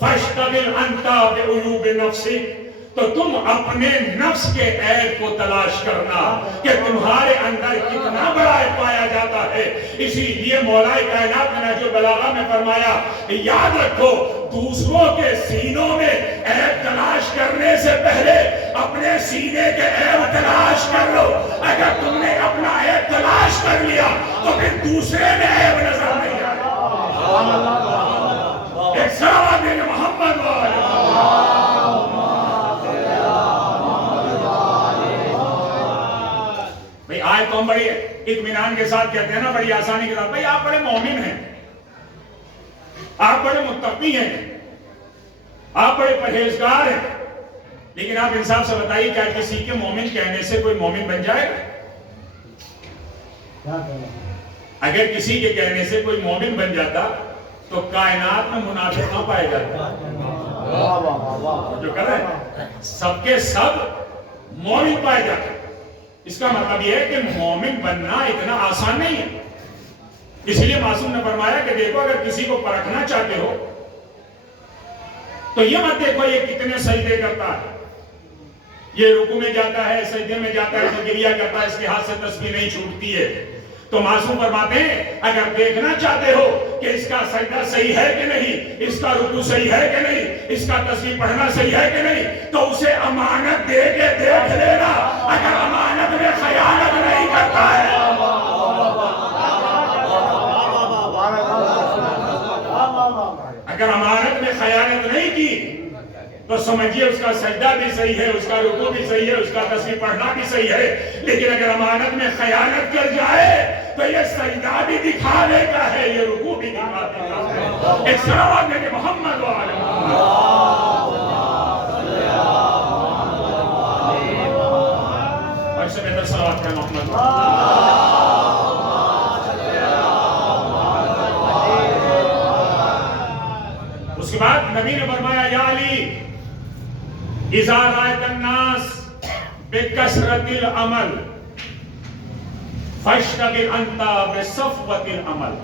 فاشتغل انت بعیوب نفسک، تو تم اپنے نفس کے عیب کو تلاش کرنا کہ تمہارے اندر کتنا بڑا عیب پایا جاتا ہے۔ اسی لیے مولائے کائنات نے جو بلاغہ میں فرمایا یاد رکھو دوسروں کے سینوں میں عیب تلاش کرنے سے پہلے اپنے سینے کے عیب تلاش کر لو۔ اگر تم نے اپنا عیب تلاش کر لیا تو پھر دوسرے میں عیب نظر نہیں آئے۔ ایک صلوات دیں محمد بھئی آئے تو ہم بڑی اطمینان کے ساتھ کہتے ہیں نا، بڑی آسانی کے ساتھ، بھئی آپ بڑے مومن ہیں، آپ بڑے متقی ہیں، آپ بڑے پرہیزگار ہیں، لیکن آپ انصاف سے بتائیے کیا کسی کے مومن کہنے سے کوئی مومن بن جائے گا؟ اگر کسی کے کہنے سے کوئی مومن بن جاتا تو کائنات میں منافق نہ پائے جاتا، جو کہہ رہے ہیں سب کے سب مومن پائے جاتے۔ اس کا مطلب یہ ہے کہ مومن بننا اتنا آسان نہیں ہے۔ اس لیے معصوم نے فرمایا کہ دیکھو اگر کسی کو پرکھنا چاہتے ہو تو یہ مت دیکھو یہ کتنے سجدے کرتا ہے، یہ رکوع میں جاتا ہے، سجدے میں جاتا ہے تو گریہ کرتا ہے، اس کے ہاتھ سے تسبیح نہیں چھوٹتی ہے۔ تو معصوم فرماتے ہیں اگر دیکھنا چاہتے ہو کہ اس کا سجدہ صحیح ہے کہ نہیں، اس کا رکوع صحیح ہے کہ نہیں، اس کا تسبیح پڑھنا صحیح ہے کہ نہیں، تو اسے امانت دے کے دیکھ لینا۔ اگر امانت میں خیانت نہیں کرتا ہے، اگر امانت میں خیانت نہیں کی تو سمجھیے اس کا سجدہ بھی صحیح ہے، اس کا رکوع بھی صحیح ہے، اس کا تسبیح پڑھنا بھی صحیح ہے، لیکن اگر امانت میں خیانت کر جائے تو یہ سجدہ بھی دکھانے کا ہے، یہ رکوع بھی دکھانے کا ہے۔ ایک صلوات دیں محمد وعلی اور سے بہتر صلوات ہے محمد۔ اس کے بعد نبی نے فرمایا یا علی اذا رأیت الناس بکثرت العمل فاشتغل انت بصفوۃ العمل۔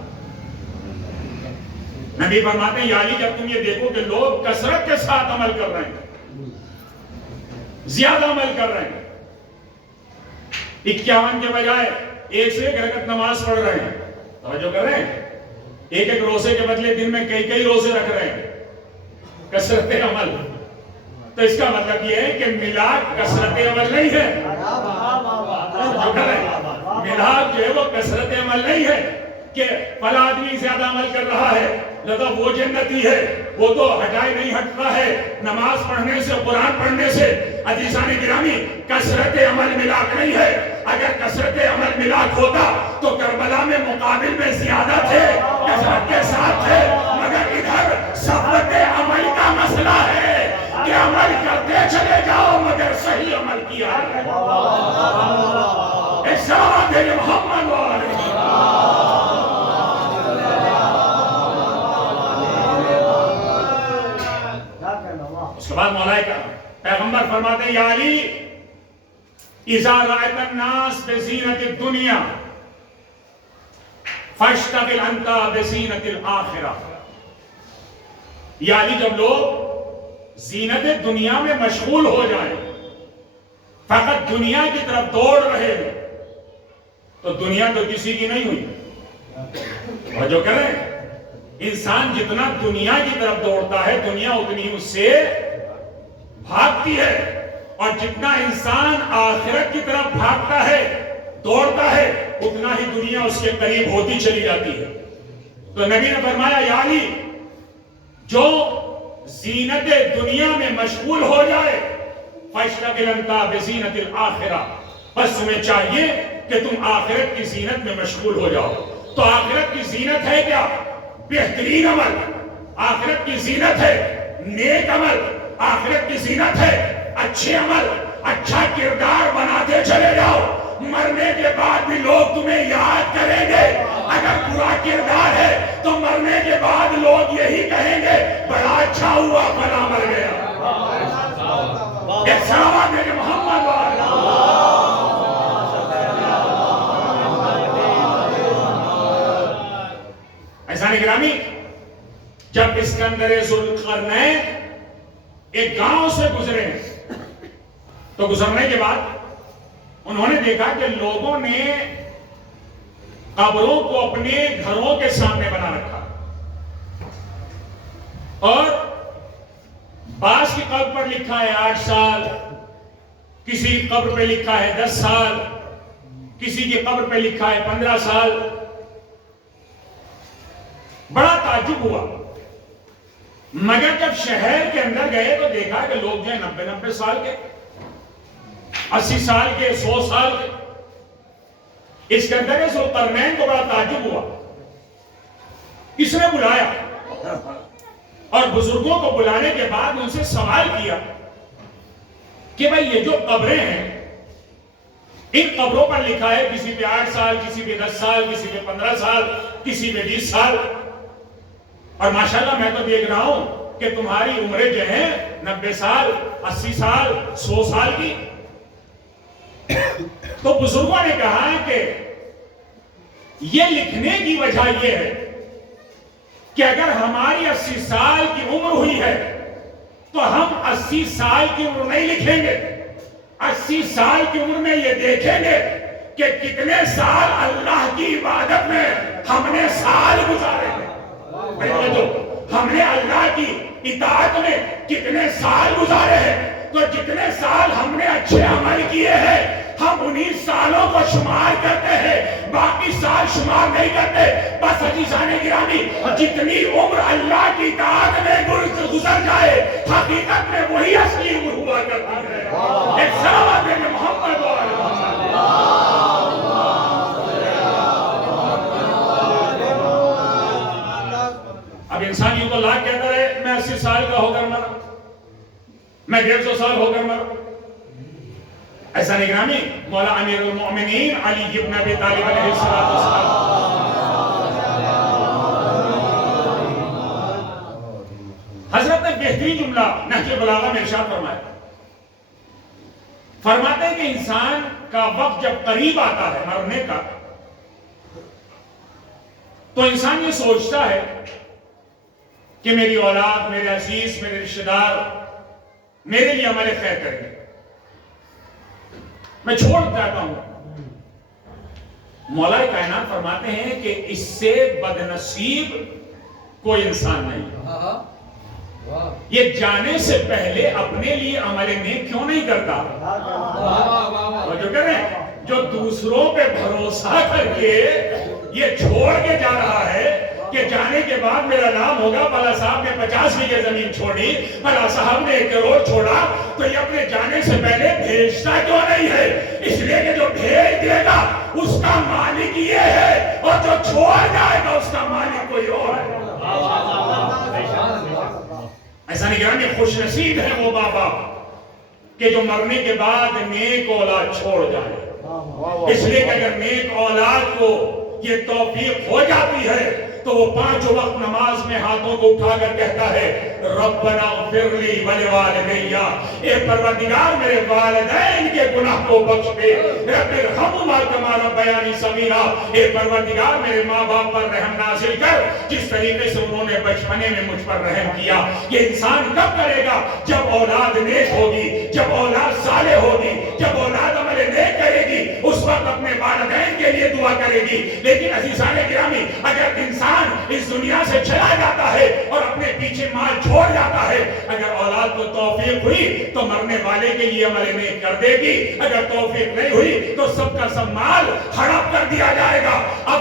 نبی فرماتے ہیں یا علی جب تم یہ دیکھو کہ لوگ کثرت کے ساتھ عمل کر رہے ہیں، زیادہ عمل کر رہے ہیں، 51 کے بجائے 1 سے 1 رکعت نماز پڑھ رہے ہیں، توجہ کر رہے ہیں، ایک روزے کے بدلے دن میں کئی روزے رکھ رہے ہیں، کثرت عمل۔ تو اس کا مطلب یہ ہے کہ میلاد کثرت عمل نہیں ہے، میلاد جو ہے وہ کثرت عمل نہیں ہے کہ فلاں آدمی زیادہ عمل کر رہا ہے لہذا وہ جنتی ہے، وہ تو ہٹائے نہیں ہٹتا ہے نماز پڑھنے سے، قرآن پڑھنے سے۔ عزیزان گرامی کثرت عمل میلاد نہیں ہے۔ اگر کثرت عمل میلاد ہوتا تو کربلا میں مقابل میں زیادہ تھے، کثرت کے ساتھ تھے، مگر ادھر صفوت عمل کا مسئلہ ہے کہ عمل کرتے چلے جاؤ مگر صحیح عمل کیا ہے۔ بھیجے محمد والے. اس کے بعد مولا کا پیغمبر فرماتے ہیں یا علی اذا رأیت الناس بزینت الدنیا فاشتغل انت بزینت الآخرہ. یا علی جب لوگ زینت دنیا میں مشغول ہو جائیں, فقط دنیا کی طرف دوڑ رہے ہیں, تو دنیا تو کسی کی نہیں ہوئی. اور جو کہہ رہے ہیں انسان جتنا دنیا کی طرف دوڑتا ہے دنیا اتنی اس سے بھاگتی ہے, اور جتنا انسان آخرت کی طرف بھاگتا ہے دوڑتا ہے اتنا ہی دنیا اس کے قریب ہوتی چلی جاتی ہے. تو نبی نے فرمایا یا علی جو زینت دنیا میں مشغول ہو جائے فاشتغل انت بزینت الآخرہ, بس تمہیں چاہیے کہ تم آخرت کی زینت میں مشغول ہو جاؤ. تو آخرت کی زینت ہے کیا؟ بہترین عمل. آخرت کی زینت ہے نیک عمل. آخرت کی زینت ہے اچھے عمل. اچھا کردار بناتے چلے جاؤ, مرنے کے بعد بھی لوگ تمہیں یاد کریں گے. اگر برا کردار ہے تو مرنے کے بعد لوگ یہی کہیں گے بڑا اچھا ہوا فلاں مر گیا. ایک صحابہ میرے محمد ایسانی گرامی, جب اسکندر ذوالقرنین ایک گاؤں سے گزرے تو گزرنے کے بعد انہوں نے دیکھا کہ لوگوں نے قبروں کو اپنے گھروں کے سامنے بنا رکھا, اور بعض کی قبر پر لکھا ہے 8 سال, کسی قبر پہ لکھا ہے 10 سال, کسی کی قبر پہ لکھا ہے 15 سال. بڑا تعجب ہوا, مگر جب شہر کے اندر گئے تو دیکھا کہ لوگ جو ہیں 90 سال کے, 80 سال کے, 100 سال کے. اسکندر ذوالقرنین کو بڑا تعجب ہوا. کس نے بلایا اور بزرگوں کو بلانے کے بعد ان سے سوال کیا کہ بھائی یہ جو قبریں ہیں ان قبروں پر لکھا ہے کسی پہ 8 سال, کسی پہ 10 سال, کسی پہ 15 سال, کسی پہ 20 سال, اور ماشاءاللہ میں تو دیکھ رہا ہوں کہ تمہاری عمریں جو ہیں 90 سال, 80 سال, 100 سال کی. تو بزرگوں نے کہا ہے کہ یہ لکھنے کی وجہ یہ ہے کہ اگر ہماری 80 سال کی عمر ہوئی ہے تو ہم 80 سال کی عمر نہیں لکھیں گے. 80 سال کی عمر میں یہ دیکھیں گے کہ کتنے سال اللہ کی عبادت میں ہم نے سال گزارے ہیں. ہم نے اللہ کی اطاعت میں کتنے سال گزارے ہیں, تو جتنے سال ہم نے اچھے عمل کیے ہیں ہم انہی سالوں کو شمار کرتے ہیں, باقی سال شمار نہیں کرتے. بس عزیزان گرامی, جتنی عمر اللہ کی اطاعت میں گزر جائے حقیقت میں وہی اصلی عمر ہوا کرتی ہے. ایک صحابہ میں محمد اب انسان یوں تو لاکھ کہتا ہے میں 80 سال کا ہو کر مرا, میں 150 سال ہو کر مرا. ایسا نہیں گرامی, مولا امیر المؤمنین علی ابن ابی طالب علیہ السلام حضرت نے بہترین جملہ نہج البلاغہ میں ارشاد فرمایا. فرماتے ہیں کہ انسان کا وقت جب قریب آتا ہے مرنے کا تو انسان یہ سوچتا ہے کہ میری اولاد, میرے عزیز, میرے رشتہ دار میرے لیے عمل خیر کریں گے, میں چھوڑ جاتا ہوں. مولا کائنات فرماتے ہیں کہ اس سے بدنصیب کوئی انسان نہیں. یہ جانے سے پہلے اپنے لیے عمل نیک کیوں نہیں کرتا؟ اور جو کہہ رہے ہیں جو دوسروں پہ بھروسہ کر کے یہ چھوڑ کے جا رہا ہے کہ جانے کے بعد میرا نام ہوگا, فلاں صاحب نے 50 بیگھے زمین چھوڑی, فلاں صاحب نے 1 کروڑ چھوڑا, تو یہ اپنے جانے سے پہلے بھیجتا کیوں نہیں ہے؟ اس لیے کہ جو بھیج دے گا اس کا مالک یہ ہے, اور جو چھوڑ جائے گا اس کا مالک کوئی اور ہے. ایسا نہیں کہنا کہ خوش نصیب ہے وہ بابا کہ جو مرنے کے بعد نیک اولاد چھوڑ جائے. اس لیے کہ اگر نیک اولاد کو یہ توفیق ہو جاتی ہے تو وہ 5 وقت نماز میں ہاتھوں کو اٹھا کر کہتا ہے ربنا اغفر لی ولوالدی، اے پروردگار میرے والدین کے گناہ کو بخش دے، رب ارحمہما کما ربیانی صغیرا، اے پروردگار میرے ماں باپ پر رحم نازل کر جس طریقے سے انہوں نے بچپنے میں مجھ پر رحم کیا۔ یہ انسان کب کرے گا؟ جب اولاد نیک ہوگی، جب اولاد صالح ہوگی، جب اولاد عمل نیک کرے گی، اس وقت اپنے والدین کے لیے دعا کرے گی۔ لیکن عزیزان گرامی، اگر انسان اس دنیا سے چلا جاتا ہے اور اپنے پیچھے مال چھوڑ جاتا ہے، اگر اولاد کو توفیق ہوئی تو مرنے والے کے لیے عمل نیک کر دے گی، اگر توفیق نہیں ہوئی تو سب کا سب مال ہڑپ کر دیا جائے گا۔ اب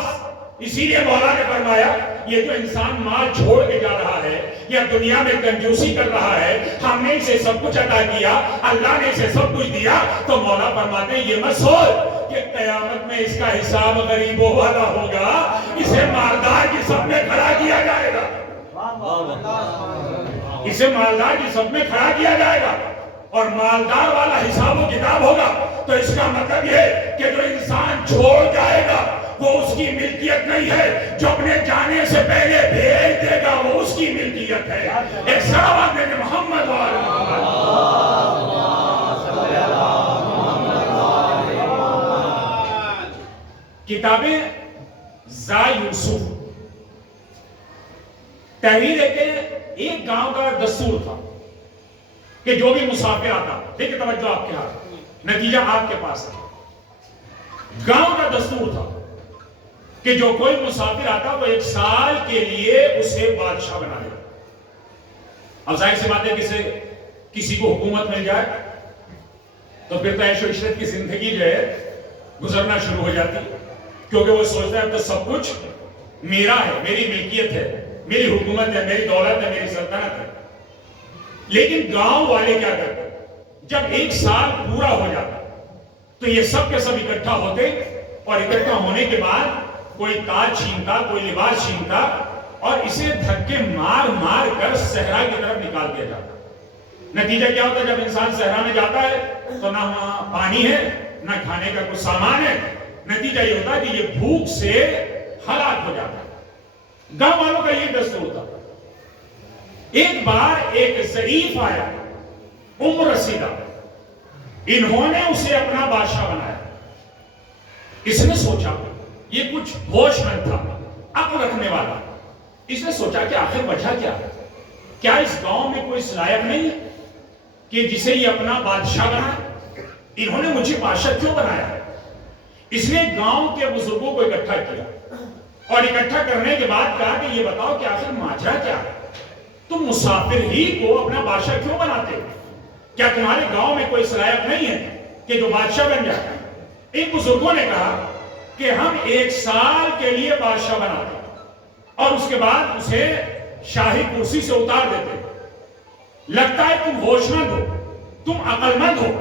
اسی لیے مولا نے فرمایا یہ جو انسان مال چھوڑ کے جا رہا ہے یا دنیا میں کنجوسی کر رہا ہے، ہم نے اسے سب کچھ عطا کیا، اللہ نے اسے سب کچھ دیا، تو مولا فرماتے ہیں یہ مت سوچ کہ قیامت میں اس کا حساب غریبوں والا ہوگا، اسے مالدار کی صف میں کھڑا کیا جائے گا، اسے مالدار کی صف میں کھڑا کیا جائے گا اور مالدار والا حساب و کتاب ہوگا۔ تو اس کا مطلب یہ کہ جو انسان چھوڑ جائے گا وہ اس کی ملکیت نہیں ہے، جو اپنے جانے سے پہلے بھیج دے گا وہ اس کی ملکیت ہے۔ ایک صلوات دے محمد وآل محمد۔ کتابیں زا یوسف تحریر ہے کہ ایک گاؤں کا دستور تھا کہ جو بھی مسافر آتا، دیکھیں توجہ آپ کے ہاتھ، نتیجہ آپ کے پاس ہے۔ گاؤں کا دستور تھا کہ جو کوئی مسافر آتا وہ 1 سال کے لیے اسے بادشاہ بنا دے۔ اب ظاہر سی بات ہے کسی کو حکومت مل جائے تو پھر تو عیش و عشرت کی زندگی جو ہے گزرنا شروع ہو جاتی، کیونکہ وہ سوچتا ہے اب تو سب کچھ میرا ہے، میری ملکیت ہے، میری حکومت ہے، میری دولت ہے، میری سلطنت ہے۔ لیکن گاؤں والے کیا کرتے؟ جب 1 سال پورا ہو جاتا تو یہ سب کے سب اکٹھا ہوتے اور اکٹھا ہونے کے بعد کوئی تاج چھینتا، کوئی لباس چھینتا اور اسے دھکے مار مار کر صحرا کی طرف نکال دیا جاتا۔ نتیجہ کیا ہوتا ہے؟ جب انسان صحرا میں جاتا ہے تو نہ وہاں پانی ہے نہ کھانے کا کچھ سامان ہے، نتیجہ یہ ہوتا ہے کہ یہ بھوک سے ہلاک ہو جاتا ہے۔ گاؤں والوں کا یہ دستور تھا۔ ایک بار ایک ضعیف آیا، عمر رسیدہ، انہوں نے اسے اپنا بادشاہ بنایا۔ اس نے سوچا، یہ کچھ ہوش مند تھا، عقل رکھنے والا، اس نے سوچا کہ آخر وجہ کیا ہے؟ کیا اس گاؤں میں کوئی لائق نہیں ہے کہ جسے یہ اپنا بادشاہ بنائے؟ انہوں نے مجھے بادشاہ کیوں بنایا ہے؟ اس نے گاؤں کے بزرگوں کو اکٹھا کیا اور اکٹھا کرنے کے بعد کہا کہ یہ بتاؤ کہ آخر ماجرا کیا ہے؟ تم مسافر ہی کو اپنا بادشاہ کیوں بناتے ہو؟ کیا تمہارے گاؤں میں کوئی لائق نہیں ہے کہ جو بادشاہ بن جائے؟ ان بزرگوں نے کہا کہ ہم 1 سال کے لیے بادشاہ بناتے اور اس کے بعد اسے شاہی کرسی سے اتار دیتے۔ لگتا ہے تم ہوش مند ہو، تم عقل مند ہو۔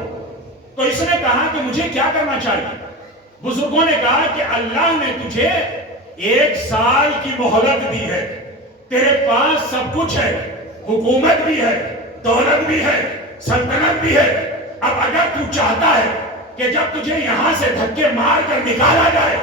تو اس نے کہا کہ مجھے کیا کرنا چاہیے؟ بزرگوں نے کہا کہ اللہ نے تجھے 1 سال کی مہلت دی ہے، تیرے پاس سب کچھ ہے، حکومت بھی ہے، دولت بھی ہے، سلطنت بھی ہے۔ اب اگر تو چاہتا ہے کہ جب تجھے یہاں سے دھکے مار کر نکالا جائے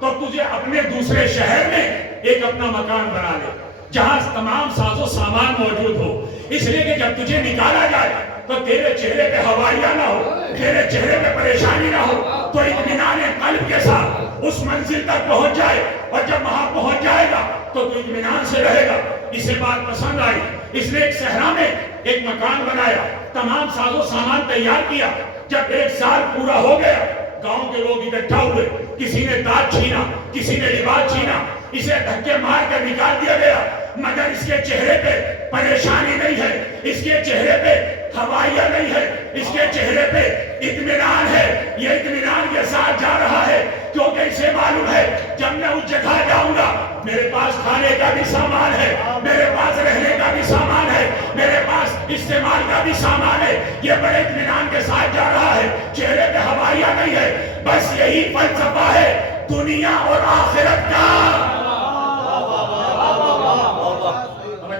تو تجھے اپنے دوسرے شہر میں ایک اپنا مکان بنا لے جہاں تمام ساز و سامان موجود ہو، اس لیے کہ جب تجھے نکالا جائے تو تیرے چہرے پہ ہوائیاں نہ ہو، تیرے چہرے پہ پریشانی نہ ہو، تو اطمینان قلب کے ساتھ اس منزل تک پہنچ جائے اور جب وہاں پہنچ جائے گا تو اطمینان سے رہے گا۔ اسے بات پسند آئی، اس نے ایک صحرا میں ایک مکان بنایا، تمام ساز و سامان تیار کیا۔ جب 1 سال پورا ہو گیا، گاؤں کے لوگ اکٹھا ہوئے، کسی نے تاج چھینا، کسی نے لباس چھینا، اسے دھکے مار کر نکال دیا گیا، مگر اس کے چہرے پہ پریشانی نہیں ہے، اس کے چہرے پہ ہوائیاں نہیں ہے، اس کے چہرے پہ اطمینان ہے۔ یہ اطمینان کے ساتھ جا رہا ہے کیونکہ اسے معلوم ہے جب میں اس جگہ جاؤں گا میرے پاس کھانے کا بھی سامان ہے، میرے پاس رہنے کا بھی سامان ہے، میرے پاس استعمال کا بھی سامان ہے۔ یہ بڑے اطمینان کے ساتھ جا رہا ہے، چہرے پہ ہوائیاں نہیں ہے۔ بس یہی فلسفہ ہے دنیا اور آخرت کا۔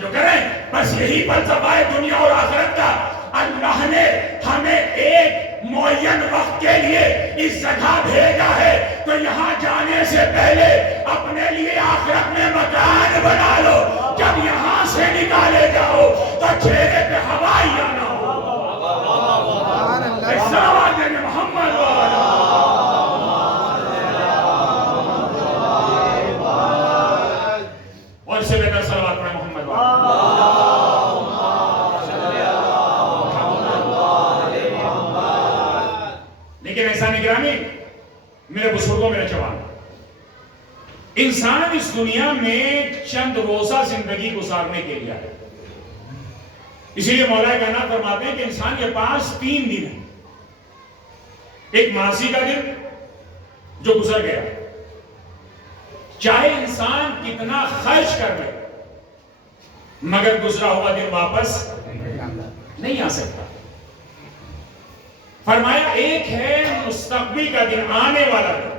جو کریں بس یہی فلسفہ ہے دنیا اور آخرت کا۔ اللہ نے ہمیں ایک معین وقت دعوت کے لیے اس جگہ بھیجا ہے تو یہاں جانے سے پہلے اپنے لیے آخرت میں مکان بنا لو. جب یہاں سے نکالے جاؤ تو چہرے پہ ہوائی آنا ہو. صلوات محمد اور اس سے بہتر صلوات پڑھیں محمد لیکن ایسا نگرانی میرے بزرگوں میرے جوان، انسان اس دنیا میں چند روزہ زندگی گزارنے کے لیے ہے. اسی لیے مولا کائنات فرماتے ہیں کہ انسان کے پاس 3 دن ہیں. ایک ماضی کا دن جو گزر گیا، چاہے انسان کتنا خرچ کر لے مگر گزرا ہوا دن واپس نہیں آ سکتا. فرمایا ایک ہے مستقبل کا دن، آنے والا دن.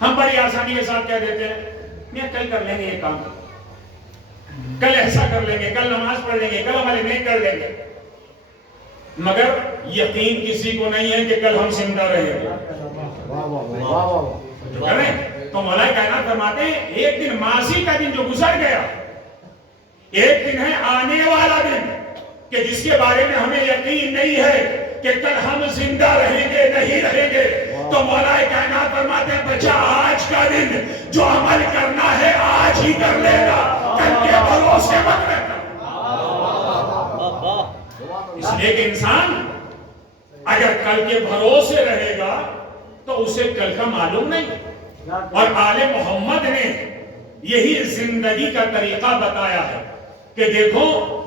ہم بڑی آسانی کے ساتھ کہہ دیتے ہیں میں کل کر لیں گے یہ کام، کل ایسا کر لیں گے، کل نماز پڑھ لیں گے، کل ہمارے نیک کر لیں گے، مگر یقین کسی کو نہیں ہے کہ کل ہم زندہ رہیں گے. جو کریں تو مولا کائنات فرماتے ہیں ایک دن ماضی کا دن جو گزر گیا، ایک دن ہے آنے والا دن کہ جس کے بارے میں ہمیں یقین نہیں ہے کہ کل ہم زندہ رہیں گے نہیں رہیں گے. تو مولا کائنات فرماتے ہیں بچہ آج کا دن جو عمل کرنا ہے آج ہی کر لے گا، کل کے بھروسے مت رہنا. اس لیے کہ انسان اگر کل کے بھروسے رہے گا تو اسے کل کا معلوم نہیں. اور آل محمد نے یہی زندگی کا طریقہ بتایا ہے کہ دیکھو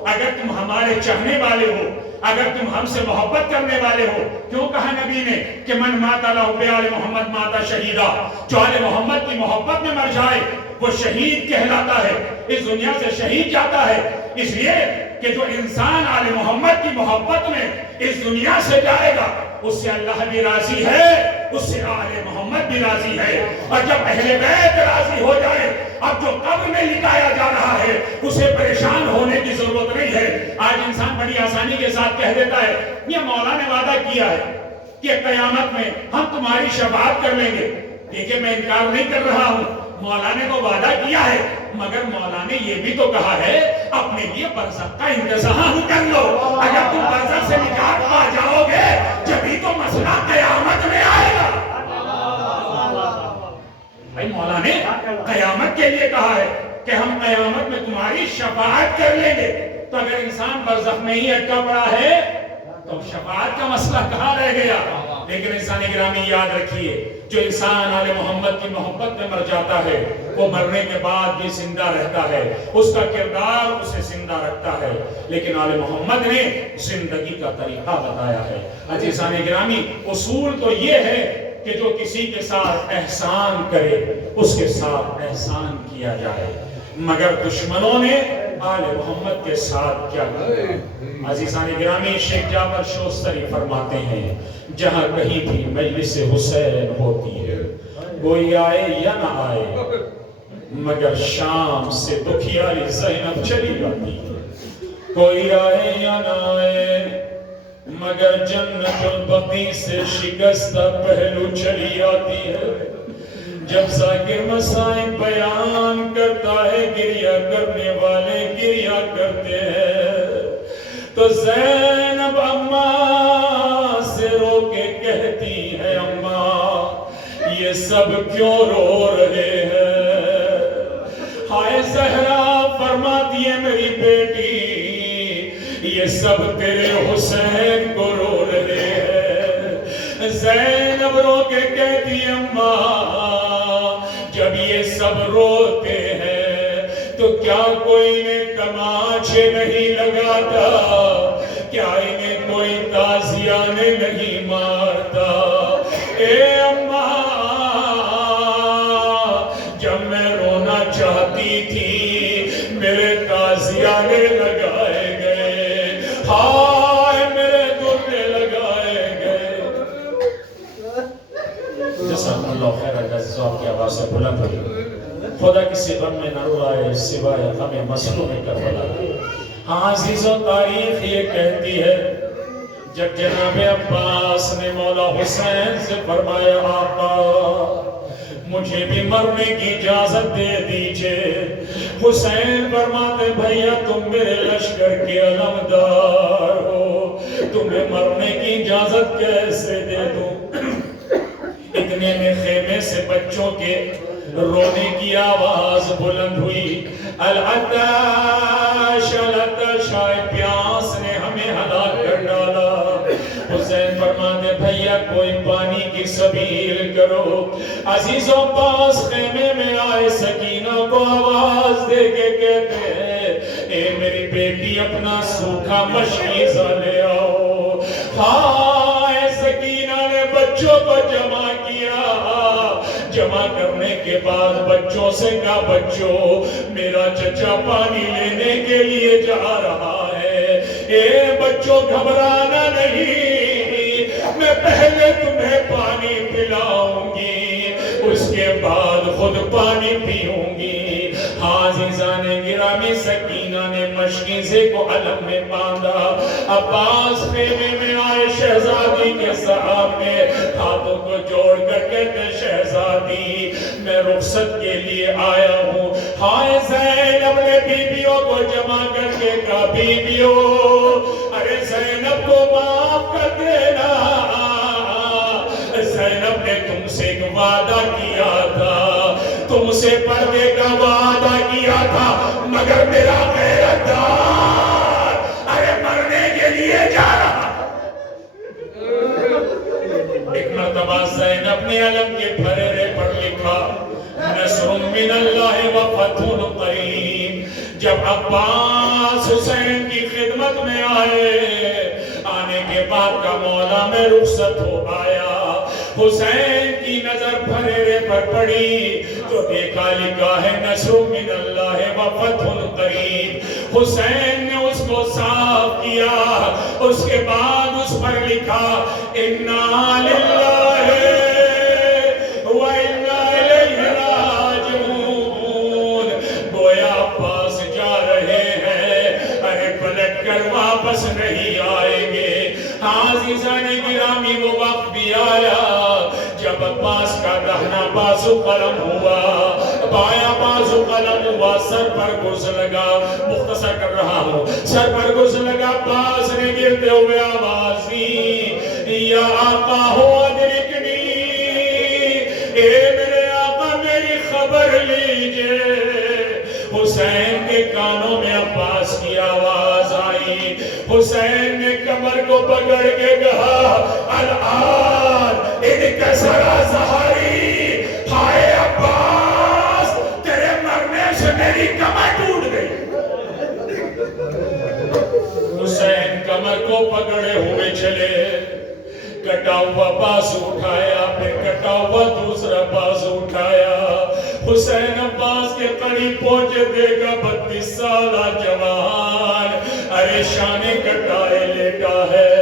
اگر تم ہمارے چاہنے والے ہو، اگر تم ہم سے محبت کرنے والے ہو، کیوں کہا نبی نے کہ من مات علی حب آل محمد مات شہیدا، جو آل محمد کی محبت میں مر جائے وہ شہید کہلاتا ہے، اس دنیا سے شہید جاتا ہے. اس لیے کہ جو انسان آل محمد کی محبت میں اس دنیا سے جائے گا اس سے اللہ بھی راضی ہے، اس سے آل محمد بھی راضی ہے. اور جب اہل بیت راضی ہو جائے، اب جو قبر میں لٹایا جا رہا ہے اسے پریشان ہونے کی ضرورت نہیں ہے. آج انسان بڑی آسانی کے ساتھ کہہ دیتا ہے یہ مولا نے وعدہ کیا ہے کہ قیامت میں ہم تمہاری شفاعت کر لیں گے. دیکھیں میں انکار نہیں کر رہا ہوں، مولا نے تو وعدہ کیا ہے، مگر مولا نے یہ بھی تو کہا ہے اپنے لیے برزخ کا انتظام کر لو. اگر تم برزخ سے نجات پا جاؤ گے جبھی تو مسئلہ قیامت میں آئے گا. بھائی مولا نے قیامت کے لیے کہا ہے کہ ہم قیامت میں تمہاری شفاعت کر لیں گے. تو اگر انسان برزخ میں ہی اٹکا پڑا ہے تو شفاعت کا مسئلہ کہاں رہ گیا. لیکن انسان گرامی یاد رکھیے جو انسان آل محمد کی محبت میں مر جاتا ہے وہ مرنے کے بعد بھی زندہ رہتا ہے، اس کا کردار اسے زندہ رکھتا ہے. لیکن آل محمد نے زندگی کا طریقہ بتایا ہے. عزیزان گرامی اصول تو یہ ہے کہ جو کسی کے ساتھ احسان کرے اس کے ساتھ احسان کیا جائے. مگر دشمنوں نے آل محمد کے ساتھ کیا کیا؟ عزیزان گرامی شیخ جعفر شوستری فرماتے ہیں جہاں کہیں بھی مجلس حسین ہوتی ہے کوئی آئے یا نہ آئے مگر شام سے دکھیاری زینب چلی جاتی ہے. کوئی آئے یا نہ آئے مگر جنت البقیع سے شکستہ پہلو چلی آتی ہے. جب ذاکر مسائل بیان کرتا ہے گریہ کرنے والے گریہ کرتے ہیں تو زینب اماں سے رو کے کہتی ہے اماں یہ سب کیوں رو رہے ہیں. ہائے زہرا فرماتی ہے میری بیٹی یہ سب تیرے حسین کو رو رہے ہیں. زینب رو کے کہتی ہے اماں جب یہ سب روتے ہیں تو کیا کوئی انہیں تماچے نہیں لگاتا، کیا انہیں کوئی تازیانے نہیں مارتا. اے اماں جب میں رونا چاہتی تھی میرے تازیانے لگائے گئے، ہائے میرے درے لگائے گئے. جزاک اللہ خیر جزاک کی آواز سے بلند ہوئی. خدا کسی غم میں نہ روائے سوائے غم مظلوم کربلا. ہاں عزیزوں تاریخ یہ کہتی ہے جب جناب عباس نے مولا حسین سے فرمایا آقا مجھے بھی مرنے کی اجازت دے دیجئے، حسین فرماتے بھیا تم میرے لشکر کے علمدار ہو، تمہیں مرنے کی اجازت کیسے دے دوں؟ اتنے میں خیمے سے بچوں کے رونے کی آواز بلند ہوئی، العطش العطش، پیاس نے ہمیں ہلاک کر ڈالا۔ حسین فرماتے بھیا کوئی پانی کی سبیل کرو۔ عزیزوں پاس خیمے میں آئے سکینہ کو آواز دے کے کہتے ہیں اے میری بیٹی اپنا سوکھا مشکیزہ لے آؤ۔ ہاں سکینہ نے بچوں کو جمع کیا، جمع کرنے کے بعد بچوں سے کہا بچوں میرا چچا پانی لینے کے لیے جا رہا ہے، اے بچوں گھبرانا نہیں، میں پہلے تمہیں پانی پلاؤں گی اس کے بعد خود پانی پیوں گی۔ عزیزان گرامی سکینہ نے مشکیزے کو علم میں باندھا، عباس خیمے میں آئے شہزادی کے سامنے ہاتھوں کو جوڑ کر کہتے شہزادی میں رخصت کے لیے آیا ہوں۔ ہائے زینب نے بیویوں کو جمع کر کے کہا بیویوں ارے زینب کو معاف کر دینا، زینب نے تم سے ایک وعدہ کیا تھا، تم سے پردے کا وعدہ کیا تھا، مگر میرا غیرتدار ارے مرنے کے لیے جا رہا۔ ایک مرتبہ زینب نے علم کے پھریرے پر لکھا نصر من اللہ و فتح قریب۔ جب عباس حسین کی خدمت میں آنے کے بعد کا مولا میں رخصت ہو آیا، حسین کی نظر پھریرے پر پڑی تو دیکھا لکھا ہے نصر من اللہ و فتح قریب۔ حسین نے اس کو صاف کیا، اس کے بعد اس پر لکھا انا للہ و انا الیہ راجعون۔ گویا عباس جا رہے ہیں، ارے پلٹ کر واپس نہیں آئیں گے۔ عزیزان گرامی وہ وقت بھی آیا جب عباس کا دہنا بازو قلم ہوا، بایاں بازو قلم ہوا، سر پر گرز لگا، مختصر کر رہا ہوں، سر پر گرز لگا، عباس نے گرتے ہوئے آواز دی یا آقا ہو ادرکنی، اے میرے آقا میری خبر لیجئے۔ حسین کے کانوں میں عباس کی آواز آئی، حسین نے کمر کو پکڑ کے کہا الآن انکسر ظہری، ہائے عباس تیرے مرنے سے میری کمر ٹوٹ گئی۔ حسین کمر کو پکڑے ہوئے چلے، کٹا ہوا بازو اٹھایا، پھر کٹا ہوا دوسرا بازو اٹھایا، حسین عباس کے قریب پہنچے، دیکھا 32 سالہ جوان ارے شانے کٹائے لیٹا ہے۔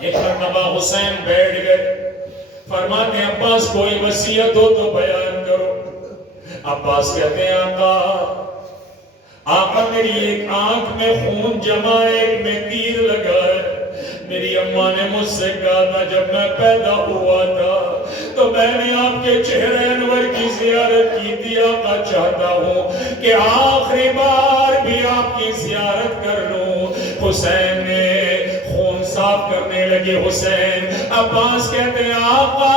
ایک مرتبہ حسین بیٹھ گئے، فرماتے ہیں عباس کوئی وصیت ہو تو بیان کرو۔ عباس کہتے ہیں آقا میری ایک آنکھ میں خون جمع ہے، ایک میں تیر لگا ہے۔ میری اماں نے مجھ سے کہا تھا جب میں پیدا ہوا تھا تو میں نے آپ کے چہرے انور کی زیارت کی تھی، آقا چاہتا ہوں کہ آخری بار بھی آپ کی زیارت کر لوں۔ حسین نے خون صاف کرنے لگے۔ حسین عباس کہتے ہیں آقا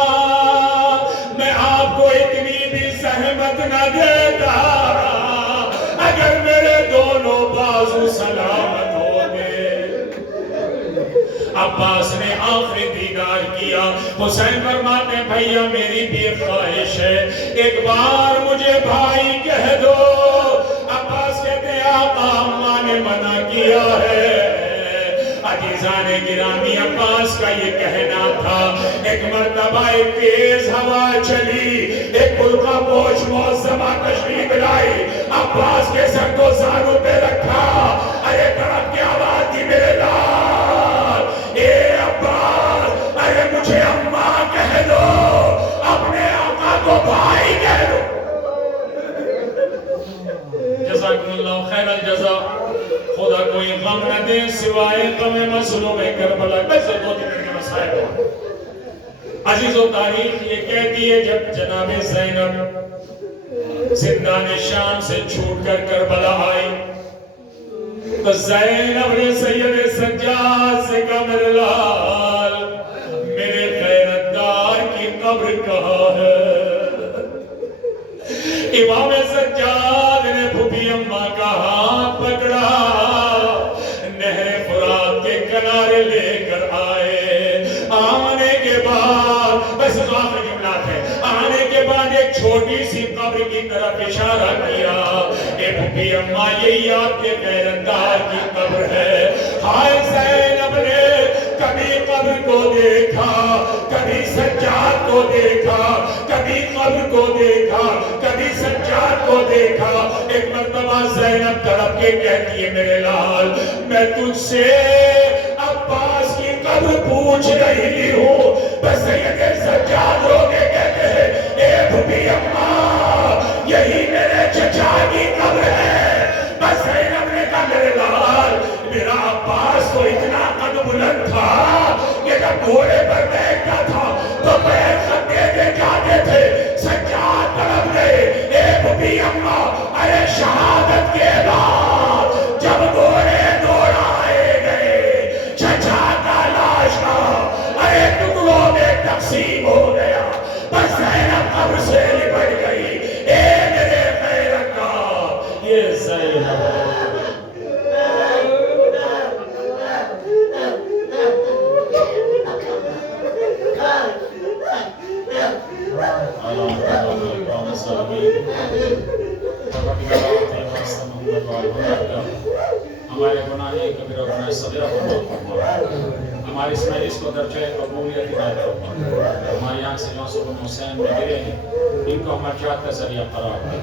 میں آپ کو اتنی بھی زحمت نہ دیتا اگر میرے دونوں بازو سلامت ہوتے۔ عباس نے آخری دیدار کیا۔ حسین فرماتے ہیں بھیا میری بھی خواہش ہے، ایک بار مجھے بھائی کہہ دو۔ عباس کہتے ہیں آقا اماں نے منع کیا ہے۔ عزیزان گرامی عباس کا یہ کہنا تھا۔ ایک مرتبہ ایک تیز ہوا چلی، ایک بلقع پوش معظمہ تشریف لائی، عباس کے سر کو زانوں پہ رکھا، ارے کڑک کی آواز دی میرے لال، اے عباس ارے مجھے اماں کہہ دو، اپنے آقا کو بھائی کہہ دو۔ جزاکم اللہ خیر الجزا، خدا کوئی غم نہ دیں سوائے غم مظلوم کربلا. بس 2-3 منٹ کے مسائل ہو. عزیز و تاریخ یہ کہتی ہے جب جناب زینب زندان شام سے چھوٹ کر کربلا آئی تو زینب نے سید سجاد سے کہا میرے لال میرے غیرتدار کی قبر کہاں ہے؟ امام سجاد نے پھوپھی اماں کا ہاتھ پکڑا نہر فرات کے کنارے لے کر آئے. آنے کے بعد بس آخر جملات ہے آنے کے بعد ایک چھوٹی سی قبر کی طرف اشارہ کیا. اے پھوپھی اماں یہی آپ کے غیرتدار کی قبر ہے. ہائے زینب نے کبھی قبر کو دیکھا کبھی سجاد کو دیکھا کبھی قبر کو دیکھا کبھی سجاد کو دیکھا. ایک مرتبہ زینب تڑپ کے کہتی ہے میرے لال میں تجھ سے عباس کی قبر پوچھ رہی ہوں. بس سید سجاد رو کے کہتے ہیں اے پھوپھی اماں یہی میرے چچا کی قبر ہے. بس زینب نے کہا میرے لال میرا عباس تو اتنا قد بلند تھا کہ جب گھوڑے پر بیٹھتا تھا تو پیر خطے دے جاتے تھے. سجاد تڑپ گئے. اے پھوپھی اماں ارے شہادت کے بعد جب گھوڑے دوڑائے گئے چچا کا لاش ارے ٹکڑوں میں تقسیم ہو گیا. بس زینب قبر سے لپٹ گئی. اے میرے غیرتدار یہ زینب ہمارے گناہ کبیرہ گناہ صغیرہ کو معاف فرما. ہماری اس مجلس کو درجہ قبولیت عنایت فرما. ہماری آنکھ سے جو آنسو حسین میں گرے ہیں ان کو ہمارے جات کا ذریعہ قرار دے.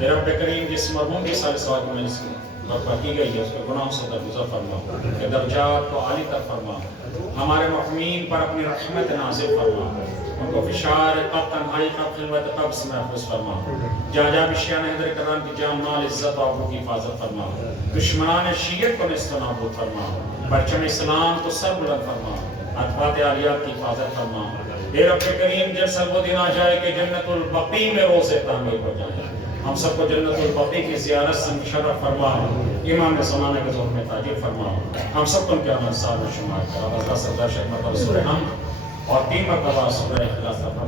اے رب کریم جس مرحوم کی سال سوال کی مجلس برپا کی گئی ہے اس کے گناہوں سے درگزر فرما کہ درجات کو عالی تر فرما. ہمارے محرومین پر اپنی رحمت نازل فرما. ان کو فشار قب تنہائی قب خلوت قب سے محفوظ فرما. جا جا بشیان حیدر کرام کی جان مال عزت و آبرو کی حفاظت فرما. دشمنان شیعت کو نست و نابود فرما. پرچم اسلام کو سر بلند فرما. اطفال عالیات کی حفاظت فرما. اے رب کریم جیسا وہ دن آ جائے کہ جنت البقیع میں روزے تعمیر ہو جائے. ہم سب کو جنت البقیع کی زیارت سے مشرف فرما. امام زمانے کے ذوق میں تاجر فرما. ہم سب کو ان کے عمل سال میں شمار کرا. حضرت سردار شیخ مرتبہ سورہ حمد اور 3 مرتبہ سورہ اخلاص فرما.